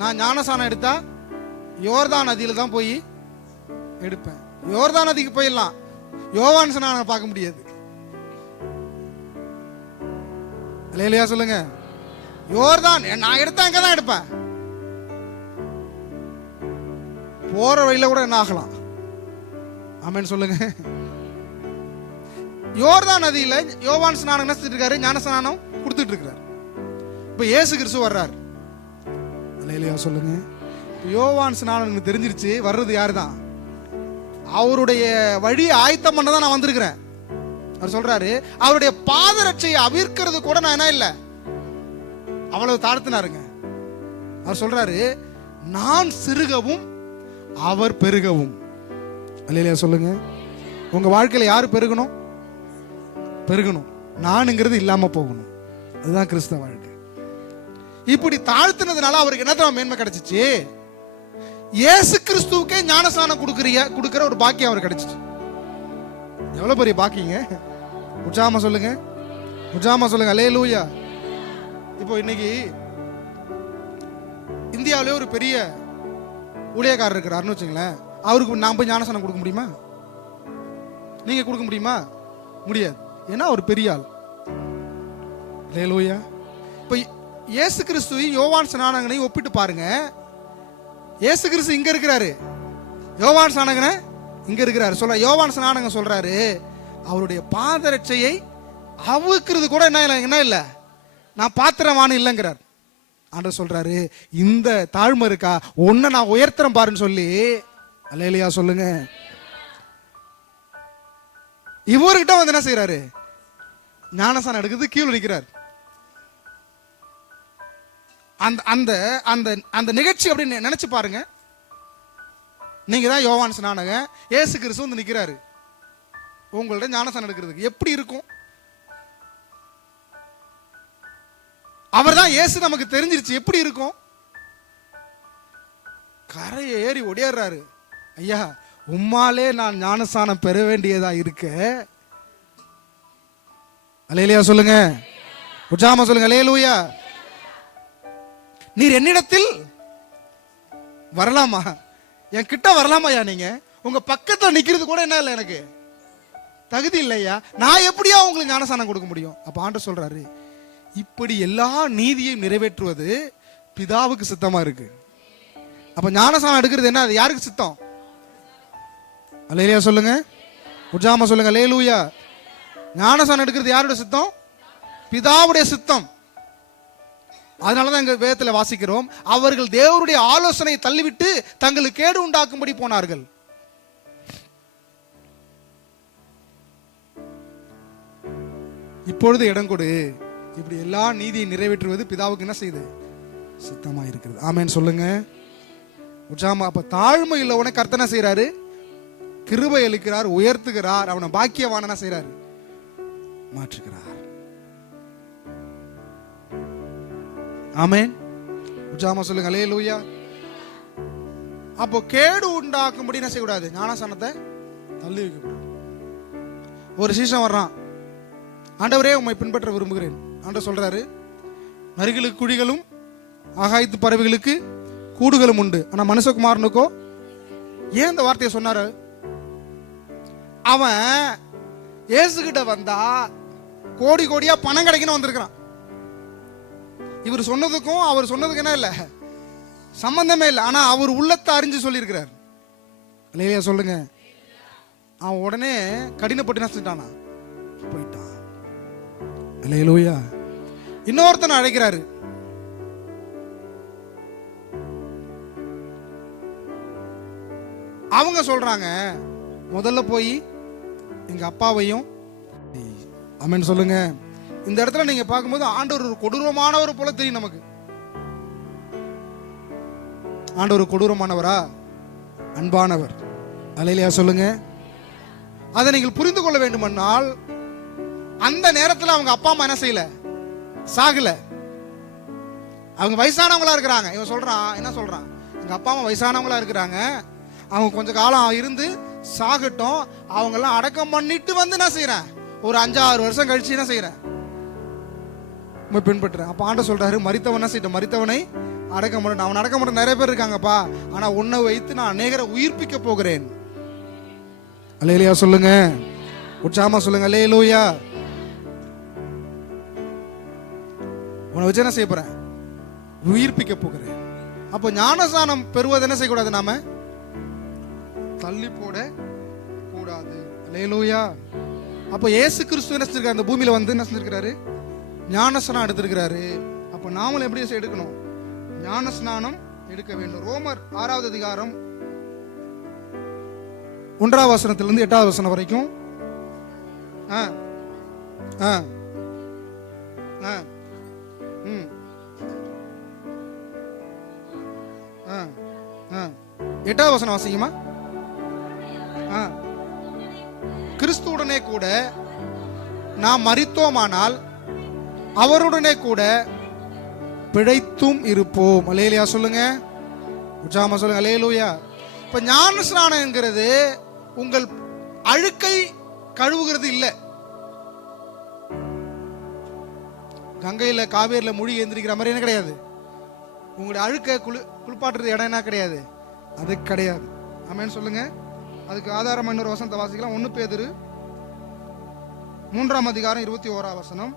நான் ஞானஸ்நானம் எடுத்தா யோர்தான் நதியில தான் போய் எடுப்பேன். யோர்தான் நதிக்கு போயிடலாம், யோவான் ஸ்நானம் பார்க்க முடியாது. அல்லேலூயா சொல்லுங்க. யோர்தான் நான் எடுத்தா அங்க தான் எடுப்பேன். போற வழியில கூட என்ன ஆகலாம்? ஆமென் சொல்லுங்க. யோர்தான் நதியில யோவான் ஸ்நானம் என்ன செஞ்சுட்டு இருக்காரு? ஞான ஸ்நானம் கொடுத்துட்டு இருக்காரு. இப்ப இயேசு கிறிஸ்து வர்றாரு. அல்லேலூயா சொல்லுங்க. யோவான் ஸ்நானம் தெரிஞ்சிருச்சு, வர்றது யாரு தான்? அவருடைய வழி ஆயத்தம் பண்ண தான் நான் வந்திருக்கிறேன். அவர் சொல்றாரு, அவருடைய பாதரட்சையை அவிர்க்கிறது கூட நான் என்ன இல்லை, அவ்வளவு தாழ்த்தினாருங்க. அவர் சொல்றாரு, நான் சிறுகவும் அவர் பெருகவும். அல்லேலூயா சொல்லுங்க. உங்க வாழ்க்கையில யாரு பெருகணும்? பெருகணும். நானுங்கிறது இல்லாம போகணும். அதுதான் கிறிஸ்தவ வாழ்க்கை. இப்படி தாழ்த்தினதுனால அவருக்கு என்ன மேன்மை கிடைச்சிச்சு? இயேசு கிறிஸ்துவுக்கே ஞானஸ்நானம் கொடுக்கிற ஒரு பாக்கியம் அவருக்கு கிடைச்சிச்சு. எவ்வளவு பெரிய பாக்கியங்க! உற்சாகமா சொல்லுங்க, உற்சாகமா சொல்லுங்க. அல்லேலூயா. இப்போ இன்னைக்கு இந்தியாவிலே ஒரு பெரிய ஊழியக்காரர் இருக்கிறாருன்னு வச்சுங்களேன். அவருக்கு நான் போய் ஞானஸ்நானம் கொடுக்க முடியுமா? நீங்க கொடுக்க முடியுமா? முடியாது. ஏன்னா அவர் பெரிய ஆள். அல்லேலூயா. இப்போ இயேசு கிறிஸ்துவையும் யோவான் ஸ்நானகனையும் ஒப்பிட்டு பாருங்க. இயேசு கிறிஸ்து இங்க இருக்கிறாரு, யோவான் ஸ்நானகனை இங்க இருக்கிறாரு. சொல்ற யோவான் ஸ்நானகன் சொல்றாரு, அவருடைய பாதரட்சையை அவுக்கிறது கூட என்ன இல்ல, நான் பாத்திரமான இல்லைங்கிறார். ஆண்டவர் சொல்றாரு, இந்த தாழ்மை இருக்கா, உன்னை நான் உயர்த்துறேன் பாருன்னு சொல்லி. அல்லேலூயா சொல்லுங்க. இவர்கிட்ட வந்து என்ன செய்யறாரு? ஞானஸ்நானம் எடுக்கிறது கீழே நிற்கிறார். அந்த அந்த அந்த அந்த நிகழ்ச்சி அப்படின்னு நினைச்சு பாருங்க. நீங்க தான் யோவான் ஸ்நானகன், இயேசு கிறிஸ்து வந்து நிற்கிறாரு உங்கள்ட்ட ஞானஸ்நானம் எடுக்கிறதுக்கு. எப்படி இருக்கும்? அவர் தான் இயேசு நமக்கு தெரிஞ்சிருச்சு. எப்படி இருக்கும்? கரையை ஏறி ஒடியாடுறாரு. ஐயா, உம்மாலே நான் ஞானஸ்நானம் பெற வேண்டியதா இருக்க. அல்லேலூயா சொல்லுங்க, உற்சாகமா சொல்லுங்க. அல்லேலூயா. நீர் என்னிடத்தில் வரலாமா? என் கிட்ட வரலாமாயா? நீங்க உங்க பக்கத்துல நிக்கிறது கூட என்ன இல்லை, எனக்கு தகுதி இல்லையா? நான் எப்படியா உங்களுக்கு ஞானஸ்நானம் கொடுக்க முடியும்? அப்ப ஆண்டவர் சொல்றாரு, இப்படி எல்லா நீதியையும் நிறைவேற்றுவது பிதாவுக்கு சித்தமா இருக்கு. அப்ப ஞானஸ்நானம் எடுக்கிறது என்ன? அது யாருக்கு சித்தம்? அல்லேலூயா சொல்லுங்க, உற்சாகமா சொல்லுங்க. அல்லேலூயா. ஞானஸ்நானம் எடுக்கிறது யாருடைய சித்தம்? பிதாவுடைய சித்தம். அதனாலதான் எங்க வேதத்துல வாசிக்கிறோம், அவர்கள் தேவனுடைய ஆலோசனையை தள்ளிவிட்டு தங்களுக்கு கேடு உண்டாக்கும்படி போனார்கள். இப்பொழுது இடம் கொடு. இப்படி எல்லா நீதியை நிறைவேற்றுவது பிதாவுக்கு என்ன செய்யுது? சித்தமா இருக்கிறது. ஆமென் சொல்லுங்க. உற்சாகமா. அப்ப தாழ்மை உள்ளவனை கர்த்தனை செய்யறாரு, கிருபை அளிக்கிறார், உயர்த்துகிறார், அவனை பாக்கியவான செய்யறாரு, மாற்றுகிறார். ஆமென். உற்சாகமா சொல்லுங்க. அல்லேலூயா. அப்போ கேடு உண்டாக்கும்படி என்ன செய்யக்கூடாது? ஞானஸ்நானத்தை தள்ளி வைக்கக்கூடாது. ஒரு சீசன் வர்றான், ஆண்டவரே உம்மை பின்பற்ற விரும்புகிறேன். ஆண்டவர் சொல்றாரு, நரிகளுக்கு குழிகளும் ஆகாயத்து பறவைகளுக்கு கூடுகளும் உண்டு, ஆனா மனுஷகுமாரனுக்கோ. ஏன் இந்த வார்த்தையை சொன்னாரு? அவன் இயேசுகிட்ட வந்தா கோடி கோடியா பணம் கிடைக்கணும் வந்திருக்கிறான். இவர் சொன்னதுக்கும் அவர் சொன்னதுக்கு என்ன இல்ல, சம்பந்தமே இல்லை. ஆனா அவர் உள்ளத்தை அறிஞ்சு சொல்லியிருக்கிறார். இல்லையா சொல்லுங்க. அவன் உடனே கடினப்பட்டு நசிட்டானா, போயிட்டான். அல்லேலூயா. இன்னொருத்தனை அழைக்கிறாரு. அவங்க சொல்றாங்க, முதல்ல போய் எங்க அப்பாவையும். ஆமென் சொல்லுங்க. இந்த இடத்துல நீங்க பார்க்கும்போது ஆண்டவர் ஒரு கொடூரமானவர் போல தெரியும் நமக்கு. ஆண்டவர் கொடூரமானவரா? அன்பானவர். அல்லேலூயா சொல்லுங்க. அதை நீங்கள் புரிந்து கொள்ள வேண்டுமென்றால், அந்த நேரத்தில் அவங்க அப்பா அம்மா என்ன செய்யல? சாகல. அவங்க வயசானவங்களா இருக்கிறாங்க. இவன் சொல்றான், என்ன சொல்றான்? எங்க அப்பா அம்மா வயசானவங்களா இருக்கிறாங்க, அவங்க கொஞ்ச காலம் இருந்து சாகட்டும், அவங்க எல்லாம் அடக்கம் பண்ணிட்டு வந்து என்ன செய்யறேன், ஒரு 5-6 வருஷம் கழிச்சு என்ன செய்யறேன், பின்பற்றுறேன். அப்ப ஆண்டவர் சொல்றாரு, மரித்தவன் என்ன செய்யட்டும், மரித்தவனை அடக்கம் பண்ண. அவன் அடக்கம் பண்ண நிறைய பேர் இருக்காங்கப்பா, ஆனா உன்னை வைத்து நான் அநேகரை உயிர்ப்பிக்க போகிறேன். அல்லேலூயா சொல்லுங்க. உற்சாகமா சொல்லுங்க. அல்லேலூயா. உன்னை வச்சு என்ன செய்ய போறேன்? உயிர்ப்பிக்க போகிறேன். அப்போ ஞானஸ்நானம் பெறுவது என்ன செய்யக்கூடாது? நாம தள்ளி போட கூடாது. அல்லேலூயா. அப்போ இயேசு கிறிஸ்து என்ன செஞ்சிருக்காரு? அந்த பூமியில வந்து என்ன செஞ்சிருக்காரு? ஞானஸ்நானம் எடுத்திருக்கிறாரு. அப்போ நாமளும் எப்படி எடுக்கணும்? ஞானஸ்நானம் எடுக்க வேண்டும். ரோமர் 6வது அதிகாரம் 1வது வசனத்திலிருந்து 8வது வசனம் வரைக்கும். எட்டாவது வசனம் வாசிக்குமா? கிறிஸ்துவுடனே கூட நாம் மரித்தோமானால் அவருடனே கூட பிழைத்தும் இருப்போம். அல்லேலூயா சொல்லுங்க. உற்சாகமா சொல்லுங்க. அல்லேலூயா. இப்ப ஞானஸ்நானம்ங்கிறது உங்கள் அழுக்கை கழுவுகிறது இல்ல. கங்கையில காவேரியில மூழ்கி எந்திரிக்கிற மாதிரி என்ன கிடையாது. உங்களுடைய அழுக்கை குளிப்பாட்டுறது இடம் என்ன கிடையாது, அது கிடையாது. ஆமென் சொல்லுங்க. அதுக்கு ஆதாரம் இன்னொரு வசனத்தை வாசிக்கலாம். 1 பேதுரு 3ஆம் அதிகாரம் 21ஆம் வசனம்.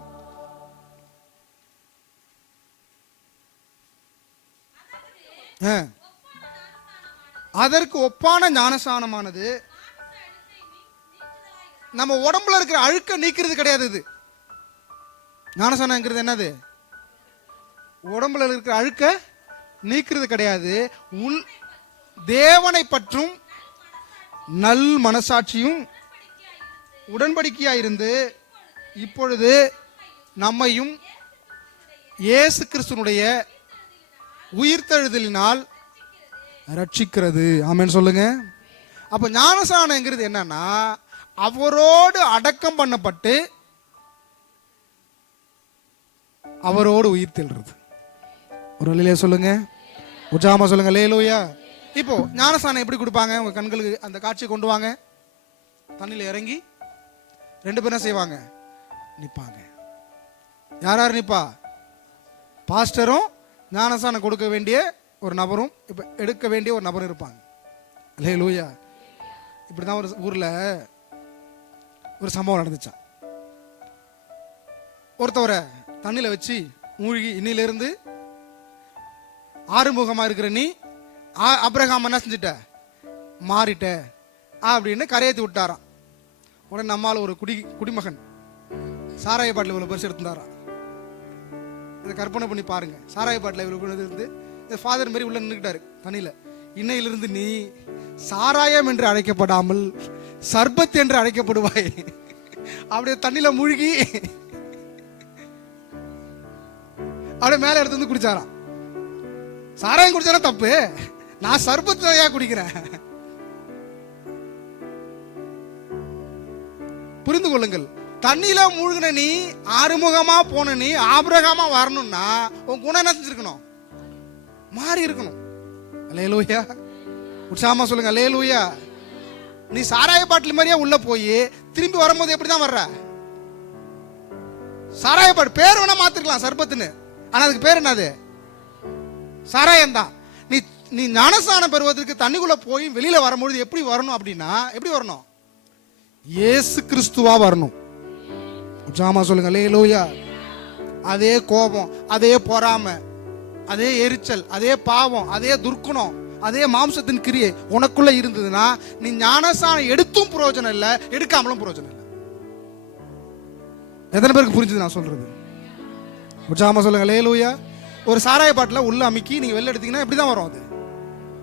அதற்கு ஒப்பான ஞானஸ்நானமானது நம்ம உடம்புல இருக்கிற அழுக்க நீக்கிறது கிடையாது. இது ஞானஸ்நானம்ங்கிறது என்னது? உடம்புல இருக்கிற அழுக்க நீக்கிறது கிடையாது. தேவனை பற்றும் நல் மனசாட்சியும் உடன்படிக்கையா இருந்து இப்பொழுது நம்மையும் இயேசு கிறிஸ்துனுடைய உயிர்த்தெழுதலினால் ரட்சிக்கிறது. ஆமென் சொல்லுங்க. அப்ப ஞானஸ்நானம்ங்கிறது என்னன்னா, அவரோடு அடக்கம் பண்ணப்பட்டு அவரோடு உயிர்த்தெழுறது. ஒரு அல்லேலூயா சொல்லுங்க. உற்சாகமா சொல்லுங்க. அல்லேலூயா. இப்போ ஞானஸ்நானம் எப்படி கொடுப்பாங்க? உங்க கண்களுக்கு அந்த காட்சியை கொண்டு வாங்க. தண்ணியில் இறங்கி 2 பேரும் செய்வாங்க, நிப்பாங்க. யார் யார் நிப்பா? பாஸ்டரும் ஞானஸ்நானம் கொடுக்க வேண்டிய ஒரு நபரும் இப்ப எடுக்க வேண்டிய ஒரு நபரும் இருப்பாங்க. அல்லேலூயா. இப்படிதான் ஒரு ஊர்ல ஒரு சம்பவம் நடந்துச்சான். ஒருத்தவரை தண்ணியில வச்சு மூழ்கி, இன்னிலிருந்து ஆறுமுகமா இருக்கிற நீ அப்ரஹாம் என்ன செஞ்சுட்ட, மாறிட்ட அப்படின்னு கரையேற்றி விட்டாராம். உடனே நம்மால் ஒரு குடிமகன் சாராய பாட்டில் இவ்வளவு பெருசு எடுத்துட்டாராம். இதை கற்பனை பண்ணி பாருங்க. சாராய பாட்டில் இவ்வளவு இருந்து ஃபாதர் மாரி உள்ள நின்றுக்கிட்டாரு தண்ணியில. இன்னையிலிருந்து நீ சாராயம் என்று அழைக்கப்படாமல் சர்பத் என்று அழைக்கப்படுவாய். அப்படியே தண்ணியில மூழ்கி அப்படியே மேலே எடுத்து வந்து குடிச்சாராம். சாராயம் குடிச்சாரா தப்பு, நான் சர்பத்தையா குடிக்கிறேன். புரிந்து கொள்ளுங்கள். தண்ணியில மூழ்கின நீ, ஆறுமுகமா போன நீ ஆபிரகாமா வரணும்னா உன் குணம் என்ன செஞ்சிருக்கணும்? மாறி இருக்கணும். அல்லேலூயா. உற்சாகமா சொல்லுங்க அல்லேலூயா. நீ சாராய பாட்டில் மாதிரியா உள்ள போய் திரும்பி வரும்போது எப்படிதான் வர்ற? சாராய பாட்டு பேர் வேணா மாத்திருக்கலாம் சர்பத்துன்னு, ஆனா அதுக்கு பேர் என்னது? சாராயம் தான். நீ ஞானஸ்நானம் பெறுவதற்கு தண்ணிக்குள்ள போய் வெளியில வரும்பொழுது எப்படி வரணும் அப்படின்னா, எப்படி வரணும்? இயேசு கிறிஸ்துவா வரணும். உற்சாகமா சொல்லுங்க அல்லேலூயா. அதே கோபம், அதே பொறாமை, அதே எரிச்சல், அதே பாவம், அதே துர்க்குணம், அதே மாம்சத்தின் கிரியை உனக்குள்ள இருந்ததுன்னா நீ ஞானஸ்நானம் எடுத்தும் பிரயோஜனம் இல்லை, எடுக்காமலும் பிரயோஜனம் இல்லை. எத்தனை பேருக்கு புரிஞ்சுது நான் சொல்றது? உற்சாகமா சொல்லுங்க அல்லேலூயா. ஒரு சாராய பாட்டில் உள்ள அமுக்கி நீங்க வெளில எடுத்தீங்கன்னா எப்படிதான் வரும்? அது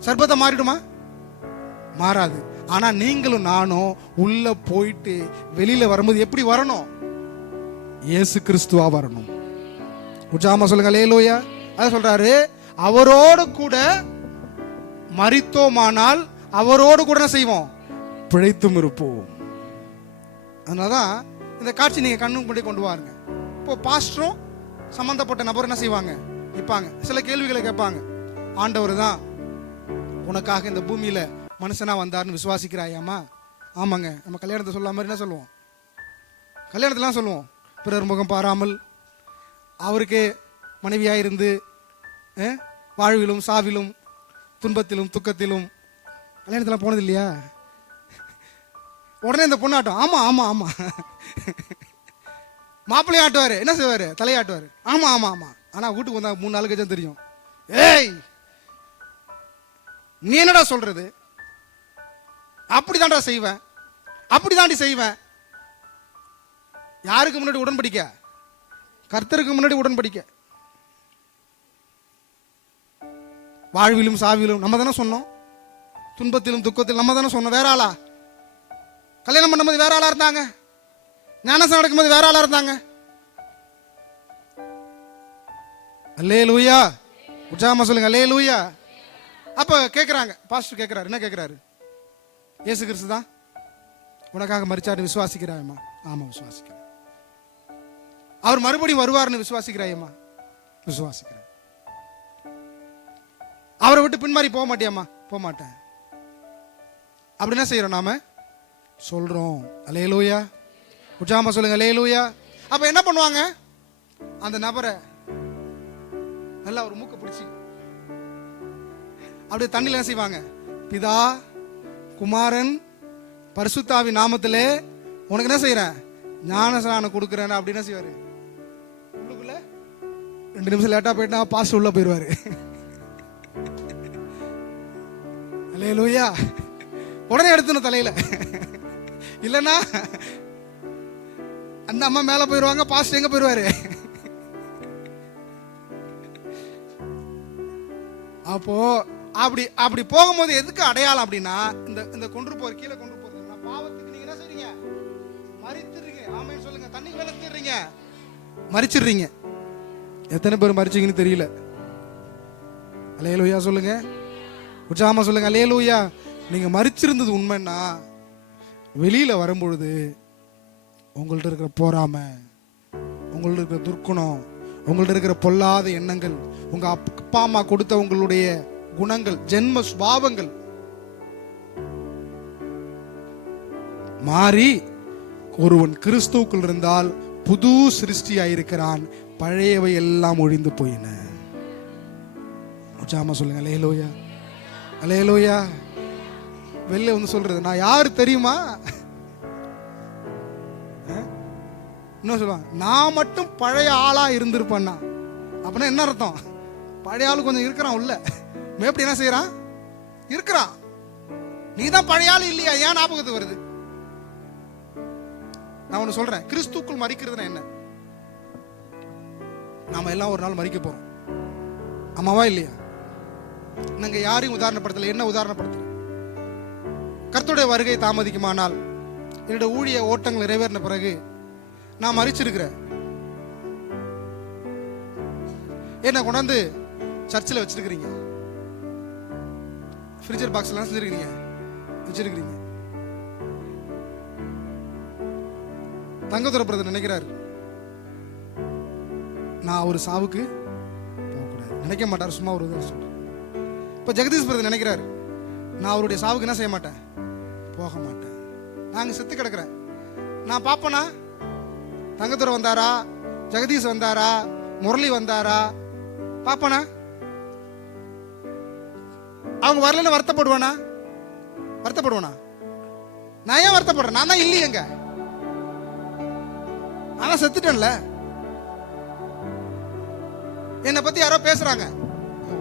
சர்பத்தை மாறிடுமா? மாறாது. ஆனா நீங்களும் நானும் உள்ள போயிட்டு வெளியில வரும்போது எப்படி வரணும்? இயேசு கிறிஸ்துவா வரணும். உற்சாகமா சொல்லுங்க அல்லேலூயா. அத சொல்றாரு, அவரோடு கூட மரித்தோமானால் அவரோடு கூட செய்வோம், பிழைத்தும் இருப்போம். அதனாலதான் இந்த காட்சி நீங்க கண்ணுக்கு முன்னாடி கொண்டு வாருங்க. இப்போ பாஸ்டரும் சம்பந்தப்பட்ட நபர் என்ன செய்வாங்க? நிற்பாங்க, சில கேள்விகளை கேட்பாங்க. ஆண்டவர் தான் உனக்காக இந்த பூமியில மனுஷனா வந்தார்னு விசுவாசிக்கிறாயாமா? ஆமாங்க. நம்ம கல்யாணத்தை சொல்ல மாதிரி என்ன சொல்லுவோம்? கல்யாணத்தெல்லாம் சொல்லுவோம், பிறர் முகம் பாராமல் அவருக்கே மனைவியாக இருந்து வாழ்விலும் சாவிலும் துன்பத்திலும் துக்கத்திலும். கல்யாணத்தெல்லாம் போனது இல்லையா? உடனே இந்த பொண்ணாட்டம், ஆமா ஆமா ஆமா. மாப்பிள்ளை ஆட்டுவாரு, என்ன செய்வாரு? தலையாட்டுவாரு, ஆமா ஆமா ஆமா. ஆனா வீட்டுக்கு வந்தா 3 நாள் கழிச்சு தெரியும், ஏய் நீ என்னடா சொல்றது? அப்படிதான்டா செய்வேன், அப்படிதாண்டி செய்வேன். யாருக்கு முன்னாடி உடன்படிக்கை? கர்த்தருக்கு முன்னாடி உடன்படிக்கை. வாழ்விலும் சாவிலும் நம்ம தானே சொன்னோம், துன்பத்திலும் துக்கத்திலும் நம்ம தானே சொன்னோம். வேற ஆளா? கல்யாணம் பண்ணும்போது வேற ஆளா இருந்தாங்க, ஞானஸ்நானம் நடக்கும்போது வேற ஆளா இருந்தாங்க. அல்லேலூயா. உற்சாகமா சொல்லுங்க அல்லேலூயா. அப்ப கேக்குறாங்க, பாஸ்டர் கேக்குறாரு, என்ன கேக்குறாரு? இயேசு கிறிஸ்து தான் உனக்காக மரிச்சாரு விசுவாசிக்கிறாயம்மா? ஆமா விசுவாசிக்கிறேன். அவர் மறுபடியும் வருவார்னு விசுவாசிக்கிறாயம்மா? விசுவாசிக்கிறேன். அவரை விட்டு பின்மாறி போக மாட்டியாம்மா? போக மாட்டேன். அப்படின்னா செய்யறோம், நாம சொல்றோம். அல்லேலூயா. உற்சாகமா சொல்லுங்க அல்லேலூயா. அப்ப என்ன பண்ணுவாங்க? அந்த நபரை நல்லா ஒரு மூக்க பிடிச்சி அப்படியே தண்ணில என்ன செய்வாங்க? பிதா குமாரன் பரிசுத்தாவி நாமத்திலே உனக்கு என்ன செய்யறேன்? ஞானஸ்நானம் கொடுக்குறேன் அப்படின்னு செய்வாரு. உள்ளுக்குள்ள 2 நிமிஷம் லேட்டா போயிட்டா பாஸ்டர் உள்ள போயிடுவாரு. அல்லேலூயா. உடனே எடுத்துணும் தலையில, இல்லைன்னா அந்த அம்மா மேல போயிடுவாங்க, பாஸ்டர் எங்க போயிடுவாரு? அப்போ அப்படி போகும்போது எதுக்கு அடையாளம் அப்படின்னா, இந்த கொண்டு போற கீழே கொண்டு போறது பாவத்துக்கு நீங்க என்ன செய்றீங்க? மரிச்சிடுறீங்க. ஆமென் சொல்லுங்க. தண்ணி விளக்குறீங்க, மரிச்சிடுறீங்க. எத்தனை பேர் மரிச்சீங்கன்னு தெரியல. அல்லேலூயா சொல்லுங்க. உற்சாகமா சொல்லுங்க அல்லேலூயா. நீங்க மரிச்சிருந்தது உண்மைன்னா வெளியில வரும்பொழுது உங்கள்ட்ட இருக்கிற போராமை, உங்கள்ட்ட இருக்கிற துர்க்குணம், உங்கள்ட்ட இருக்கிற பொல்லாத எண்ணங்கள், உங்க அப்பா அம்மா கொடுத்த உங்களுடைய குணங்கள், ஜென்ம சுபாவங்கள் மாறி ஒருவன் கிறிஸ்துவுக்குள் இருந்தால் புது சிருஷ்டியாயிருக்கிறான், பழையவை எல்லாம் ஒழிந்து போயின. உற்சாகமா சொல்லுங்க அல்லேலூயா. அல்லேலூயா. வெளில வந்து சொல்றது, நான் யாரு தெரியுமா? இன்னும் சொல்லுவாங்க, நான் மட்டும் பழைய ஆளா இருந்திருப்பேன்னா. அப்படின்னா என்ன அர்த்தம்? பழைய ஆளு கொஞ்சம் இருக்கிறான் உள்ள, எப்படி என்ன செய்யறான்? இருக்கிறான். நீ தான் பழைய ஆளு இல்லையா? ஏன் ஞாபகத்துக்கு வருது? நான் ஒண்ணு சொல்றேன், கிறிஸ்துக்குள் மரிக்கிறதுனா என்ன? நாம எல்லாம் ஒரு நாள் மரிக்க போறோம். ஆமாவா இல்லையா? நாங்க யாரையும் உதாரணப்படுத்தல. என்ன உதாரணப்படுத்தல? கர்த்தருடைய வருகை தாமதிக்குமானால், என்னுடைய ஊழிய ஓட்டங்கள் நிறைவேறின பிறகு நான் மரிச்சிருக்கிறேன். என்ன கொண்டாந்து சர்ச்சில் வச்சிருக்கிறீங்க, ஃப்ரிட்ஜர் பாக்ஸ்லாம் செஞ்சிருக்கிறீங்க, வச்சிருக்கிறீங்க. தங்கதுரை பிரதர் நினைக்கிறாரு, நான் ஒரு சாவுக்கு போகக்கூடாது. நினைக்க மாட்டார், சும்மா ஒரு இதாக சொல்றேன். இப்போ ஜெகதீஷ் பிரதர் நினைக்கிறாரு, நான் அவருடைய சாவுக்கு என்ன செய்ய மாட்டேன், போக மாட்டேன். நாங்கள் செத்து கிடக்கிறேன், நான் பாப்பனா? தங்கத்துறை வந்தாரா, ஜெகதீஷ் வந்தாரா, முரளி வந்தாரா, பாப்பனா? அவங்க வரலன்னு வருத்தப்படுவானா? வருத்தப்படுவானா? நான் ஏன் வருத்தப்படுறேன்? நான் தான் இல்லையேங்க, ஆனா செத்துட்டேன்ல. என்னை பத்தி யாரோ பேசுறாங்க,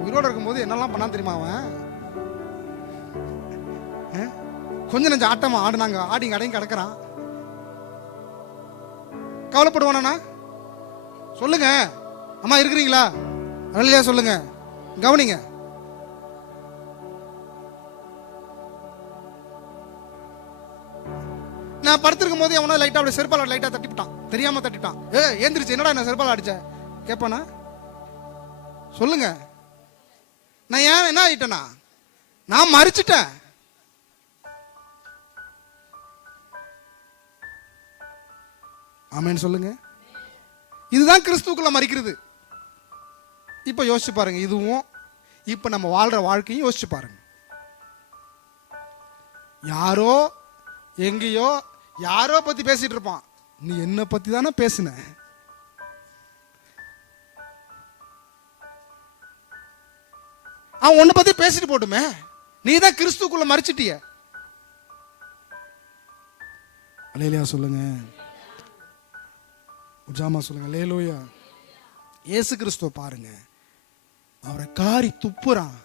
உயிரோடு இருக்கும்போது என்னெல்லாம் பண்ணான்னு தெரியுமா அவன்? கொஞ்சம் நெஞ்ச ஆட்டமா ஆடுனாங்க, ஆடிங்க அடையும் கிடக்கிறான். கவலைப்படுவானா? சொல்லுங்க அம்மா, இருக்கிறீங்களா? அல்லையா சொல்லுங்க, கவனிங்க. நான் படுத்திருக்கும் போது அவனா லைட்டா அப்படி செருப்பால் லைட்டா தட்டிவிட்டான், தெரியாம தட்டிட்டான். ஏந்திரிச்சு, என்னடா என்ன செருப்பால் அடிச்ச கேட்பானா? சொல்லுங்க. நான் ஏன் என்ன ஆயிட்டேனா? நான் மறிச்சிட்டேன். ஆமென் சொல்லுங்க. இதுதான் கிறிஸ்துக்குள்ள மறிக்கிறது. இப்ப யோசிச்சு பாருங்க, இதுவும் இப்ப நம்ம வாழ்ற வாழ்க்கையும் யோசிச்சு பாருங்க. யாரோ எங்கேயோ யாரோ பத்தி பேசிட்டு இருப்பான், நீ என்ன பத்தி தானே பேசின. அவன் உன்னை பத்தி பேசிட்டு போட்டுமே, நீ தான் கிறிஸ்துக்குள்ள மறிச்சிட்டிய. அல்லேலூயா சொல்லுங்க, உஜாமா சொல்லுங்க, அல்லேலூயா. இயேசு கிறிஸ்துவ பாருங்க, அவரை காரி துப்புறான்,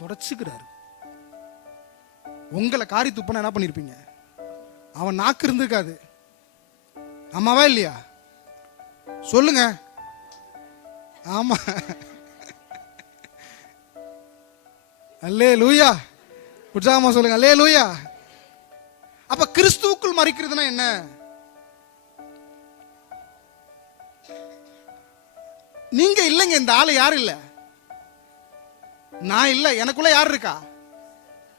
தொடச்சுக்கிறாரு. உங்களை காரி துப்புனா என்ன பண்ணிருப்பீங்க? அவன் நாக்கு இருந்திருக்காது, ஆமாவா இல்லையா? சொல்லுங்க. ஆமா, அல்லேலூயா. உற்சாகமா சொல்லுங்க, அல்லேலூயா. அப்ப கிறிஸ்துவுக்குள் மறிக்கிறதுனா என்ன? நீங்க இல்லைங்க, இந்த ஆளு யாரும் இல்ல, நான் இல்ல, எனக்குள்ள யார் இருக்கா?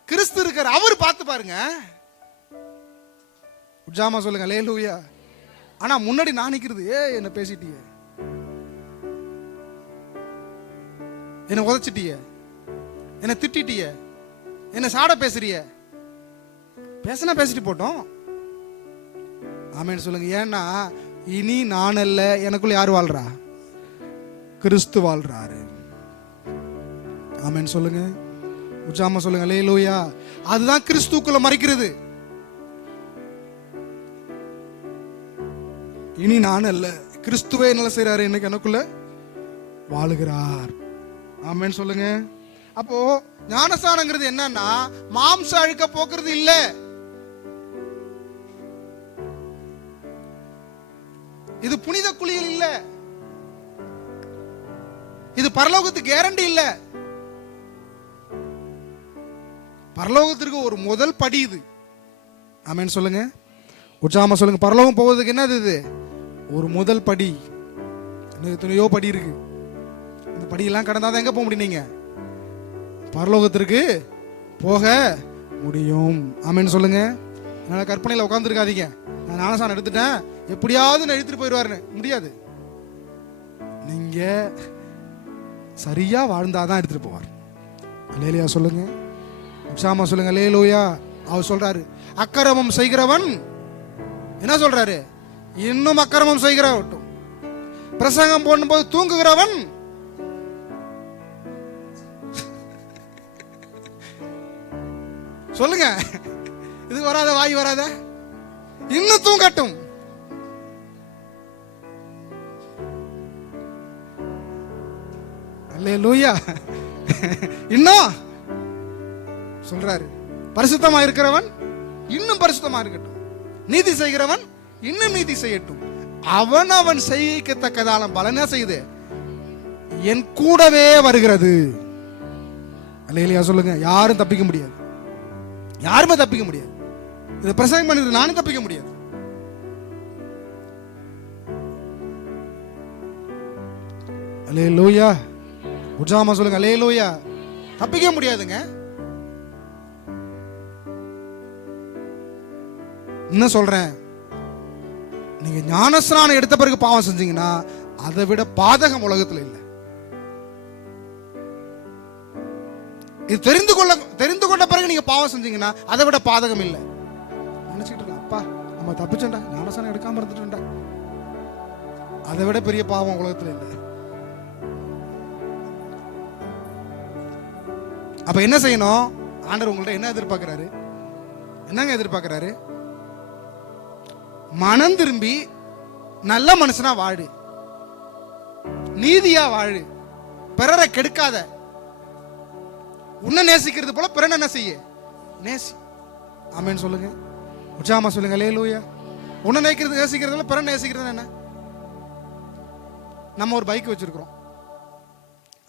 கிறிஸ்து இருக்கார், அவர் பார்த்து பாருங்க. உற்சாகமா சொல்லுங்க, அல்லேலூயா. ஆனா முன்னாடி நான் நிக்கிறது, என்ன பேசிட்டியே, என்ன உதைச்சிட்டிய, என்ன திட்டிட்டிய, என்ன சாட பேசுறிய. பேசினா பேசிட்டு போட்டோம். ஆமென் சொல்லுங்க. ஏன்னா இனி நான் அல்ல, எனக்குள்ள யார் வாழ்றா? கிறிஸ்து வாழ்றாரு. ஆமென் சொல்லுங்க, உற்சாகமா சொல்லுங்க, அல்லேலூயா. அதுதான் கிறிஸ்துக்குள்ள மறிக்கிறது. இனி நான் அல்ல, கிறிஸ்துவே என்ன செய்றாரு, இன்னைக்கு எனக்குள்ள வாழுகிறார். ஆமென் சொல்லுங்க. அப்போ ஞானஸ்நானங்கிறது என்னன்னா, மாம்ச அழுக்க போக்குறது இல்ல. இது புனித குளியல் இல்ல, இது பரலோகத்துக்கு கேரண்டி இல்ல. பரலோகத்திற்கு ஒரு முதல் படி இது. ஆமென் சொல்லுங்க, உற்சாகமா சொல்லுங்க. பரலோகம் போவதுக்கு என்னது? இது ஒரு முதல் படி. எத்தனையோ படி இருக்கு. இந்த படியெல்லாம் கடந்தாதான் எங்க போக முடியும்? நீங்க பரலோகத்திற்கு போக முடியும். ஆமென் சொல்லுங்க. என்னால கற்பனையில உட்கார்ந்து இருக்காதீங்க, நான் ஞானஸ்நானம் எடுத்துட்டேன், எப்படியாவது நான் எடுத்துட்டு போயிடுவாருன்னு. முடியாது. நீங்க சரியா வாழ்ந்தாதான் எடுத்துட்டு போவார். அல்லேலூயா சொல்லுங்க, உற்சாகமா சொல்லுங்க, அல்லேலூயா. அவர் சொல்றாரு, அக்கிரமம் செய்கிறவன் என்ன சொல்றாரு? இன்னும் அக்கிரமம் செய்கிறவன். பிரசங்கம் போடும்போது தூங்குகிறவன் சொல்லுங்க, இது வராத, வாய் வராத, இன்னும் தூங்கட்டும். அல்லேலூயா. இன்னும் சொல்றாரு, பரிசுத்தமா இருக்கிறவன் இன்னும் பரிசுத்தமா இருக்கட்டும், நீதி செய்கிறவன் இன்னும் நீதி செய்யட்டும், அவன் அவன் செய்யத்தக்கதான பலன் செய்யுது என் கூடவே வருகிறது. அல்லேலூயா சொல்லுங்க. யாரும் தப்பிக்க முடியாது, யாருமே தப்பிக்க முடியாது. இதை பிரசங்கம் பண்ணிட்டு நானும் தப்பிக்க முடியாது. அல்லேலூயா. உற்சாகமா சொல்லுங்க அல்லேலூயா. தப்பிக்க முடியாதுங்க. என்ன சொல்றேன், நீங்க ஞானஸ்நானம் எடுத்த பிறகு பாவம் செஞ்சீங்கன்னா அதை விட பாதகம் உலகத்துல இல்லை. இது தெரிந்து கொண்ட பிறகு நீங்க பாவம் செஞ்சீங்கன்னா அதை விட பாதகம் இல்லை. நினைச்சிட்டு இருக்க, அப்பா நம்ம தப்பிச்சோண்டா, ஞானஸ்நானம் எடுக்காம இருந்துட்டோம்டா, அதை விட பெரிய பாவம் உலகத்துல இல்லை. அப்ப என்ன செய்யணும்? ஆண்டவர் உங்கள்ட்ட என்ன எதிர்பார்க்கிறாரு? என்னங்க எதிர்பார்க்கிறாரு? மனம் திரும்பி நல்ல மனுஷனா வாழு, நீதியா வாழு, பிறரை கெடுக்காத. உன்னை நேசிக்கிறது போல பிறனை என்ன செய்ய? நேசி. ஆமென் சொல்லுங்க. உற்சாகமா சொல்லுங்க அல்லேலூயா. உன்னை நேசிக்கிறது போல பிறனை நேசிக்கிறது என்ன? நம்ம ஒரு பைக் வச்சிருக்கிறோம்.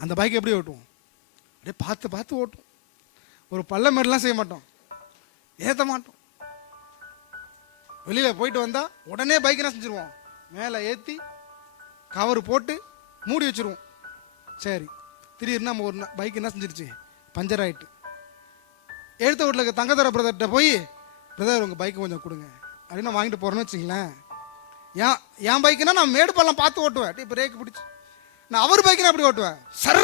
அந்த பைக் எப்படி ஓட்டுவோம்? அப்படியே பார்த்து பார்த்து ஓட்டும். ஒரு பள்ள மேடெல்லாம் செய்ய மாட்டோம், ஏற்ற மாட்டோம். வெளியில போயிட்டு வந்தா உடனே பைக் என்ன செஞ்சிருவோம்? மேலே ஏற்றி கவர் போட்டு மூடி வச்சிருவோம். சரி, திடீர்னு நம்ம ஒரு பைக் என்ன செஞ்சிருச்சு? பஞ்சர் ஆயிட்டு. எடுத்த வீட்டில் இருக்க தங்கத்தர பிரதர்கிட்ட போய், பிரதர் உங்கள் பைக்கு கொஞ்சம் கொடுங்க அப்படின்னு வாங்கிட்டு போகிறேன்னு வச்சுங்களேன். என் பைக்குன்னா நான் மேடு பள்ளம் பார்த்து ஓட்டுவேன், பிரேக் பிடிச்சி. நான் அவர் பைக்குன்னா அப்படி ஓட்டுவேன், சர்.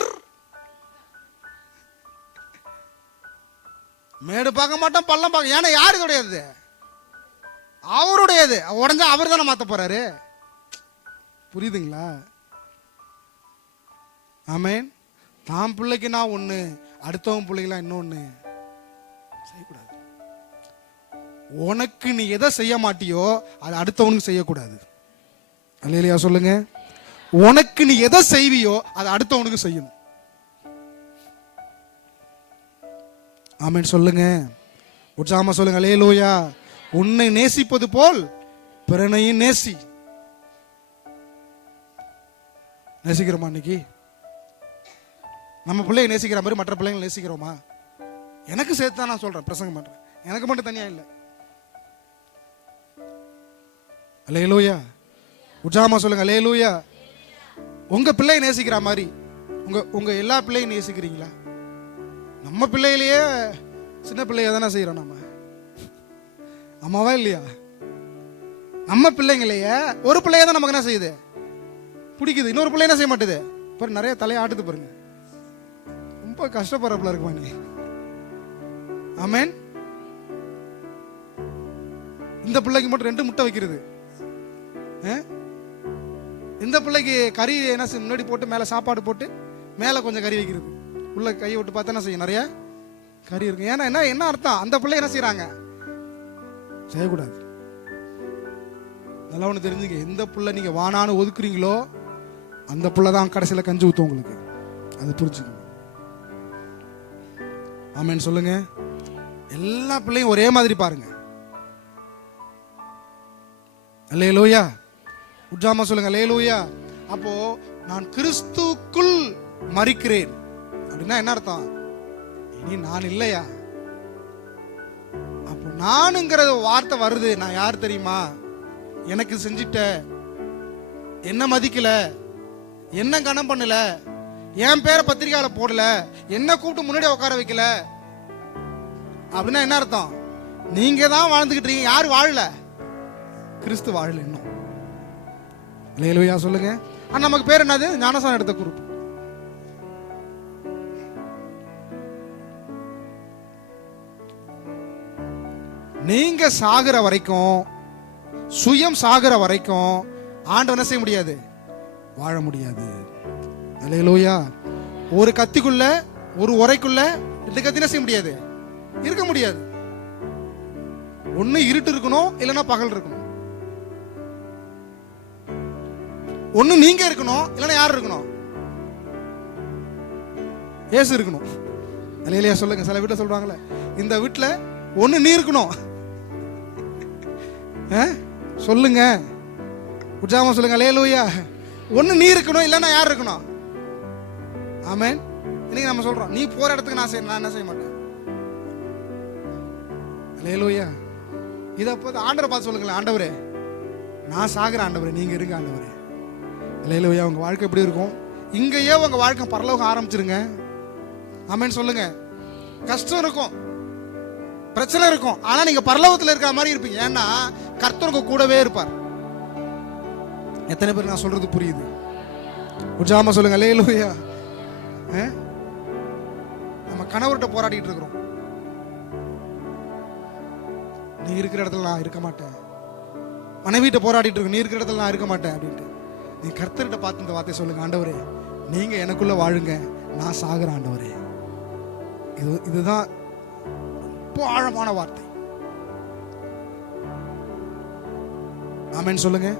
மேடு பார்க்க மாட்டோம், பள்ளம் பார்க்க. ஏன்னா யாருடையது? அவருடையது. உடஞ்சா அவர் தானே மாற்ற போறாரு. புரியுதுங்களா? ஆமென். தான் பிள்ளைக்கு நான் ஒண்ணு, அடுத்தவன் பிள்ளைகளா இன்னொன்னு செய்யக்கூடாது. உனக்கு நீ எதை செய்ய மாட்டியோ அது அடுத்தவனுக்கு செய்யக்கூடாது. அல்லேலூயா சொல்லுங்க. உனக்கு நீ எதை செய்வியோ அது அடுத்தவனுக்கு செய்யணும். ஆமென் சொல்லுங்க. உற்சாகமா சொல்லுங்க அல்லேலூயா. உன்னை நேசிப்பது போல் பிறனையும் நேசி. நேசிக்கிறோமா? இன்னைக்கு நம்ம பிள்ளைய நேசிக்கிற மாதிரி மற்ற பிள்ளைங்களை நேசிக்கிறோமா? எனக்கு சேர்த்து தான் நான் சொல்றேன், பிரசங்கம் பண்றேன், எனக்கு மட்டும் தனியா இல்லை. அல்லேலூயா. உற்சாகமா சொல்லுங்க அல்லேலூயா. உங்க பிள்ளையை நேசிக்கிற மாதிரி உங்க எல்லா பிள்ளையும் நேசிக்கிறீங்களா? நம்ம பிள்ளையிலேயே சின்ன பிள்ளைய தானே செய்யறோம் நம்ம, அம்மாவா இல்லையா? நம்ம பிள்ளைங்களையே ஒரு பிள்ளைய தான் நமக்கு என்ன செய்யுது? பிடிக்குது. இன்னொரு பிள்ளை என்ன செய்ய மாட்டேது? பாரு, நிறைய தலையை ஆட்டுது பாருங்க. ரொம்ப கஷ்டப்படுறப்பல இருக்குமா நீ? ஆமென். இந்த பிள்ளைக்கு மட்டும் 2 முட்டை வைக்கிறது, இந்த பிள்ளைக்கு கறி என்ன முன்னாடி போட்டு மேல சாப்பாடு போட்டு மேல கொஞ்சம் கறி வைக்கிறது, உள்ள கையை விட்டு பார்த்தா என்ன செய்யும்? நிறைய கறி இருக்கு. ஏன்னா என்ன அர்த்தம்? அந்த பிள்ளை என்ன செய்யறாங்க? செய்யக்கூடாது. நல்லா ஒன்று தெரிஞ்சுங்க, எந்த புள்ள நீங்க வானான்னு ஒதுக்குறீங்களோ அந்த புள்ள தான் கடைசியில் கஞ்சி ஊத்தும் உங்களுக்கு. அது புரிஞ்சுக்கணும். ஆமென் சொல்லுங்க. எல்லா பிள்ளையும் ஒரே மாதிரி பாருங்க. அல்லேலூயா. உற்சாகமா சொல்லுங்க அல்லேலூயா. அப்போ நான் கிறிஸ்துக்குள் மரிக்கிறேன் அப்படின்னா என்ன அர்த்தம்? இனி நான் இல்லையா? அப்போ நானுங்கிற வார்த்தை வருது. நான் யார் தெரியுமா? எனக்கு செஞ்சிட்ட, என்ன மதிக்கல, என்ன கணம் பண்ணல, என் பேரை பத்திரிக்கையால போடல, என்ன கூப்பிட்டு முன்னாடி உட்கார வைக்கல அப்படின்னா என்ன அர்த்தம்? நீங்க தான் வாழ்ந்துகிட்டு இருக்கீங்க. யாரு வாழல? கிறிஸ்து வாழல இன்னும். அல்லேலூயா சொல்லுங்க. ஆனா நமக்கு பேர் என்னது? ஞானஸ்நானம் எடுத்த குரூப். நீங்க சாகுற வரைக்கும், சுயம் சாகுற வரைக்கும் ஆண்டவன் என்ன செய்ய முடியாது? வாழ முடியாது. அல்லேலூயா. ஒரு கத்திக்குள்ள, ஒரு உரைக்குள்ள 2 கத்தி என்ன செய்ய முடியாது? இருக்க முடியாது. ஒண்ணு இருட்டு இருக்கணும், இல்லைன்னா பகல் இருக்கணும். ஒண்ணு நீங்க இருக்கணும், இல்லைன்னா யார் இருக்கணும்? இயேசு இருக்கணும். அல்லேலூயா சொல்லுங்க. சில வீட்டுல சொல்றாங்களே, இந்த வீட்டுல ஒண்ணு நீ இருக்கணும். சொல்லுங்க, உற்சாகமா சொல்லுங்க அல்லேலூயா. ஒண்ணு நீ இருக்கணும், இல்லைன்னா யார் இருக்கணும்? ஆமென். இன்னைக்கு நம்ம சொல்றோம், நீ போற இடத்துக்கு நான் என்ன செய்ய மாட்டேன். அல்லேலூயா. இதை ஆண்டவரை பார்த்து சொல்லுங்களேன், ஆண்டவரே நான் சாகுறேன், ஆண்டவரே நீங்க இருங்க ஆண்டவரே. அல்லேலூயா. உங்க வாழ்க்கை எப்படி இருக்கும்? இங்கேயே உங்க வாழ்க்கை பரலோகம் ஆரம்பிச்சிருங்க. ஆமென் சொல்லுங்க. கஷ்டம் இருக்கும், பிரச்சனை இருக்கும், ஆனா நீங்க பரலோகத்தில் இருக்கிற மாதிரி இருப்பீங்க. ஏன்னா கர்த்தருக்கு கூடவே இருப்பார். எத்தனை பேர் நான் சொல்றது புரியுது? உற்சாகமா சொல்லுங்க அல்லேலூயா. நம்ம கணவர்கிட்ட போராடிட்டு இருக்கிறோம். நீ இருக்கிற இடத்துல நான் இருக்க மாட்டேன். மனைவிட்ட போராடிட்டு இருக்கோம், நீ இருக்கிற இடத்துல நான் இருக்க மாட்டேன் அப்படின்ட்டு. நீ கர்த்தர்கிட்ட பார்த்து இந்த வார்த்தையை சொல்லுங்க, ஆண்டவரே நீங்க எனக்குள்ள வாழுங்க, நான் சாகுறேன் ஆண்டவரே. இதுதான் ரொம்ப ஆழமான வார்த்தை. ஆமென் சொல்லுங்க,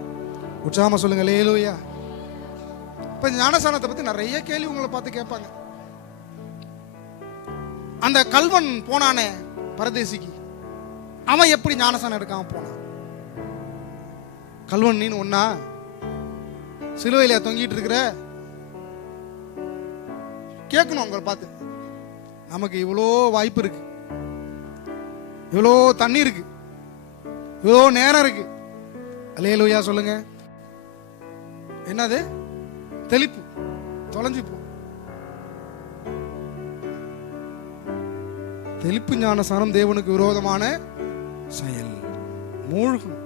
உற்சாகமா சொல்லுங்க அல்லேலூயா. இப்ப ஞானஸ்நானத்தை பத்தி நிறைய கேள்வி உங்களை பார்த்து கேட்பாங்க. அந்த கல்வன் போனானே பரதேசிக்கு, அவன் எப்படி ஞானஸ்நானம் எடுக்காம போனான்? கல்வன் நீன்னு ஒன்னா சிலுவையில தொங்கிட்டு இருக்கிற கேட்கணும் உங்களை பார்த்து. நமக்கு இவ்வளோ வாய்ப்பு இருக்கு, இவ்வளோ தண்ணி இருக்கு, இவ்வளோ நேரம் இருக்கு. அல்லேலூயா சொல்லுங்க. என்னது? தெளிப்பு. தொலைஞ்சு போ. தெளிப்பு ஞானஸ்நானம் தேவனுக்கு விரோதமான செயல். மூழ்கும்,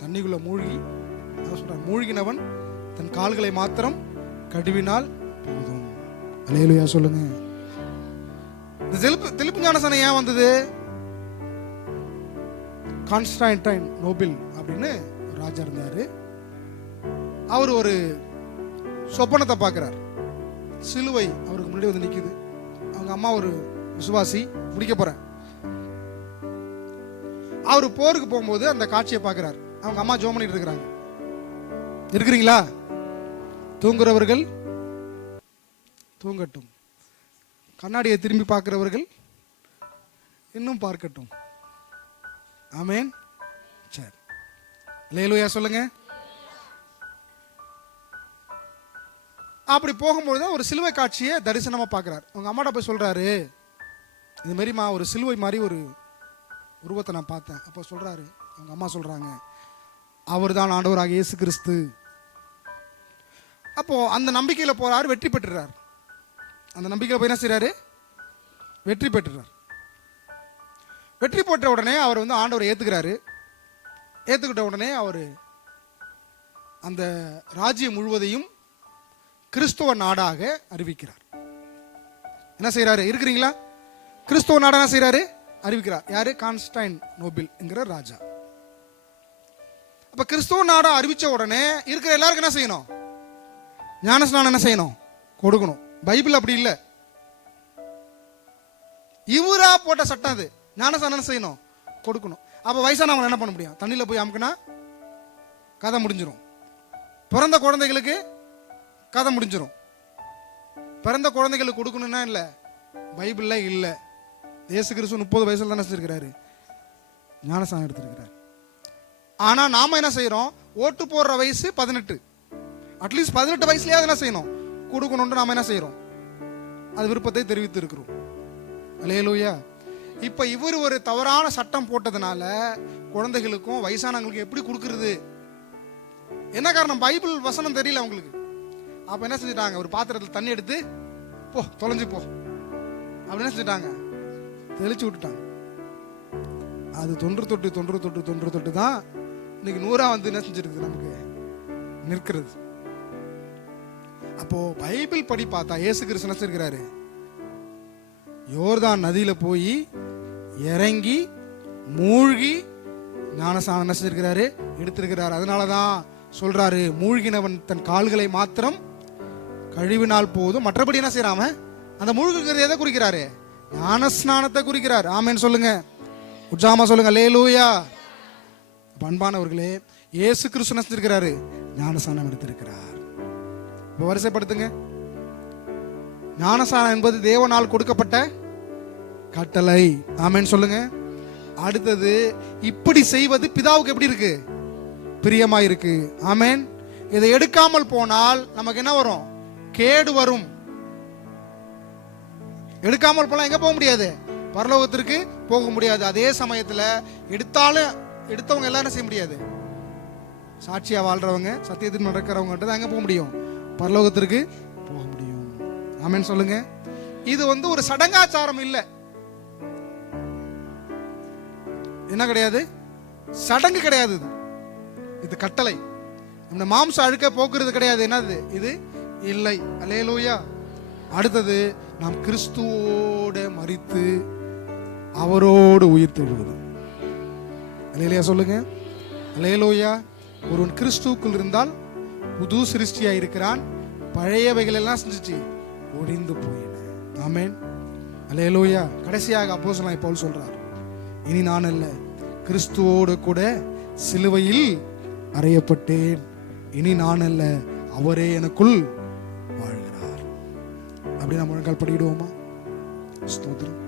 தண்ணிக்குள்ள மூழ்கி சொல்றான், மூழ்கினவன் தன் கால்களை மாத்திரம் கழுவினால் போதும். அல்லேலூயா சொல்லுங்க. இந்த தெளிப்பு ஞானஸ்நானம் ஏன் வந்தது? கான்ஸ்டான்டைன் நோபில் அப்படின்னு ஒரு ராஜா இருந்தாரு. அவர் ஒரு சொப்பனத்தை பார்க்கிறார். சிலுவை அவருக்கு முன்னாடி வந்து நிக்குது. அவங்க அம்மா ஒரு விசுவாசி, முடிக்க போறேன். அவர் போருக்கு போகும்போது அந்த காட்சியை பார்க்கிறார். அவங்க அம்மா ஜெபம் பண்ணிட்டு இருக்கிறாங்க. இருக்கிறீங்களா? தூங்குறவர்கள் தூங்கட்டும், கண்ணாடியை திரும்பி பார்க்கிறவர்கள் இன்னும் பார்க்கட்டும். ஆமென். சரி, அல்லேலூயா சொல்லுங்க. அப்படி போகும்போது ஒரு சிலுவை காட்சியை தரிசனமா பார்க்கிறார். அவங்க அம்மாட்ட போய் சொல்றாரு, இது மாதிரிமா ஒரு சிலுவை மாதிரி ஒரு உருவத்தை நான் பார்த்தேன். அப்போ சொல்றாரு, அவங்க அம்மா சொல்றாங்க, அவர் தான் ஆண்டவராக இயேசு கிறிஸ்து. அப்போ அந்த நம்பிக்கையில போறாரு, வெற்றி பெற்றுறார். அந்த நம்பிக்கையில போய் என்ன செய்யறாரு? வெற்றி பெற்றுறார். வெற்றி பெற்ற உடனே அவர் வந்து ஆண்டவரை ஏத்துக்கிறாரு. ஏத்துக்கிட்ட உடனே அவர் அந்த ராஜ்யம் முழுவதையும் கிறிஸ்துவ நாடாக அறிவிக்கிறார். என்ன செய்யறாரு? இருக்கிறீங்களா? கிறிஸ்துவ நாடா என்ன செய்யறாரு? அறிவிக்கிறார். யாரு? கான்ஸ்டான்டைன் நோபில் என்கிற ராஜா. அப்ப கிறிஸ்துவ நாடா அறிவிச்ச உடனே இருக்கிற எல்லாருக்கும் என்ன செய்யணும்? ஞானஸ்நானம் என்ன செய்யணும்? கொடுக்கணும். பைபிள் அப்படி இல்லை, இவரா போட்ட சட்டம் அது. ஞானஸ்நானம் என்ன செய்யணும்? கொடுக்கணும். அப்ப வயசானவங்க என்ன பண்ண முடியும்? தண்ணியில போய் அமுக்குனா கதை முடிஞ்சிடும். பிறந்த குழந்தைகளுக்கு கதை முடிஞ்சிடும். பிறந்த குழந்தைகளுக்கு கொடுக்கணும்னா இல்லை, பைபிள்ல இல்லை. இயேசு கிறிஸ்து 30 வயசுல தானே செஞ்சிருக்கிறாரு, ஞானஸ்நானம் எடுத்திருக்கிறார். ஆனா நாம என்ன செய்யறோம்? ஓட்டு போடுற வயசு 18, அட்லீஸ்ட் 18 வயசுலயாவது என்ன செய்யணும்? கொடுக்கணும்னு நாம என்ன செய்யறோம்? அது விருப்பத்தை தெரிவித்து இருக்கிறோம். அல்லேலூயா. இப்ப இவர் ஒரு தவறான சட்டம் போட்டதுனால குழந்தைகளுக்கும் வயசானவங்களுக்கும் எப்படி கொடுக்கறது? என்ன காரணம்? பைபிள் வசனம் தெரியல அவங்களுக்கு. அப்ப என்ன செஞ்சுட்டாங்க? ஒரு பாத்திரத்தில் தண்ணி எடுத்து போ, தொலைஞ்சு போ அப்படின்னு செஞ்சுட்டாங்க, தெளிச்சு விட்டுட்டாங்க. அது தொன்று தொட்டு தான் இன்னைக்கு 100 வந்து என்ன செஞ்சிருக்கு? நமக்கு நிற்கிறது. அப்போ பைபிள் படி பார்த்தா இயேசு கிறிஸ்து என்ன செய்கிறாரு? யோர்தான் நதியில போய் இறங்கி மூழ்கி ஞானஸ்நானம் என்ன செஞ்சிருக்கிறாரு? எடுத்திருக்கிறார். அதனாலதான் சொல்றாரு, மூழ்கினவன் தன் கால்களை மாத்திரம் கழுவினால் போதும், மற்றபடி என்ன செய்யறாம? அந்த மூழ்குகிறது எதை குறிக்கிறாரு? ஞானஸ்நானத்தை குறிக்கிறார். ஆமென் சொல்லுங்க, உற்சாகமா சொல்லுங்க அல்லேலூயா. அன்பானவர்களே, இயேசு கிறிஸ்து என்ன செஞ்சிருக்கிறாரு? ஞானஸ்நானம் எடுத்திருக்கிறார். இப்ப வரிசைப்படுத்துங்க. ஞானஸ்நானம் என்பது தேவனால் கொடுக்கப்பட்ட கட்டளை. ஆமென் சொல்லுங்க. அடுத்தது, இப்படி செய்வது பிதாவுக்கு எப்படி இருக்கு? பிரியமா இருக்கு. ஆமென். இதை எடுக்காமல் போனால் நமக்கு என்ன வரும்? கேடு வரும். எடுக்காமல் போனா எங்க போக முடியாது? பரலோகத்திற்கு போக முடியாது. அதே சமயத்துல எடுத்தவங்க எல்லாரும் செய்ய முடியாது. சாட்சியா வாழ்றவங்க, சத்தியத்தில் நடக்கிறவங்க அங்க போக முடியும், பரலோகத்திற்கு போக முடியும். ஆமென் சொல்லுங்க. இது ஒரு சடங்காச்சாரம் இல்ல. என்ன கிடையாது? சடங்கு கிடையாது. இது கட்டளை. இந்த மாம்ச அழுக்க போக்குறது கிடையாது. என்னது இது? இல்லை. அல்லேலூயா. அடுத்தது, நாம் கிறிஸ்துவோட மரித்து அவரோடு உயிர் தெழுவது. அல்லேலூயா சொல்லுங்க. அல்லேலூயா. ஒருவன் கிறிஸ்துவுக்குள் இருந்தால் புது சிருஷ்டியா இருக்கிறான். பழையவைகள் எல்லாம் செஞ்சுச்சு, ஒழிந்து போயின. ஆமென். அல்லேலூயா. கடைசியாக அப்போஸ்தலனாகிய பவுல் சொல்றார், இனி நான் அல்ல, கிறிஸ்துவோடு கூட சிலுவையில் அறையப்பட்டேன். இனி நான் அல்ல, அவரே எனக்குள் வாழ்கிறார். அப்படி நம்ம முழங்கால் படியிடுவோமா? ஸ்தோத்திரம்.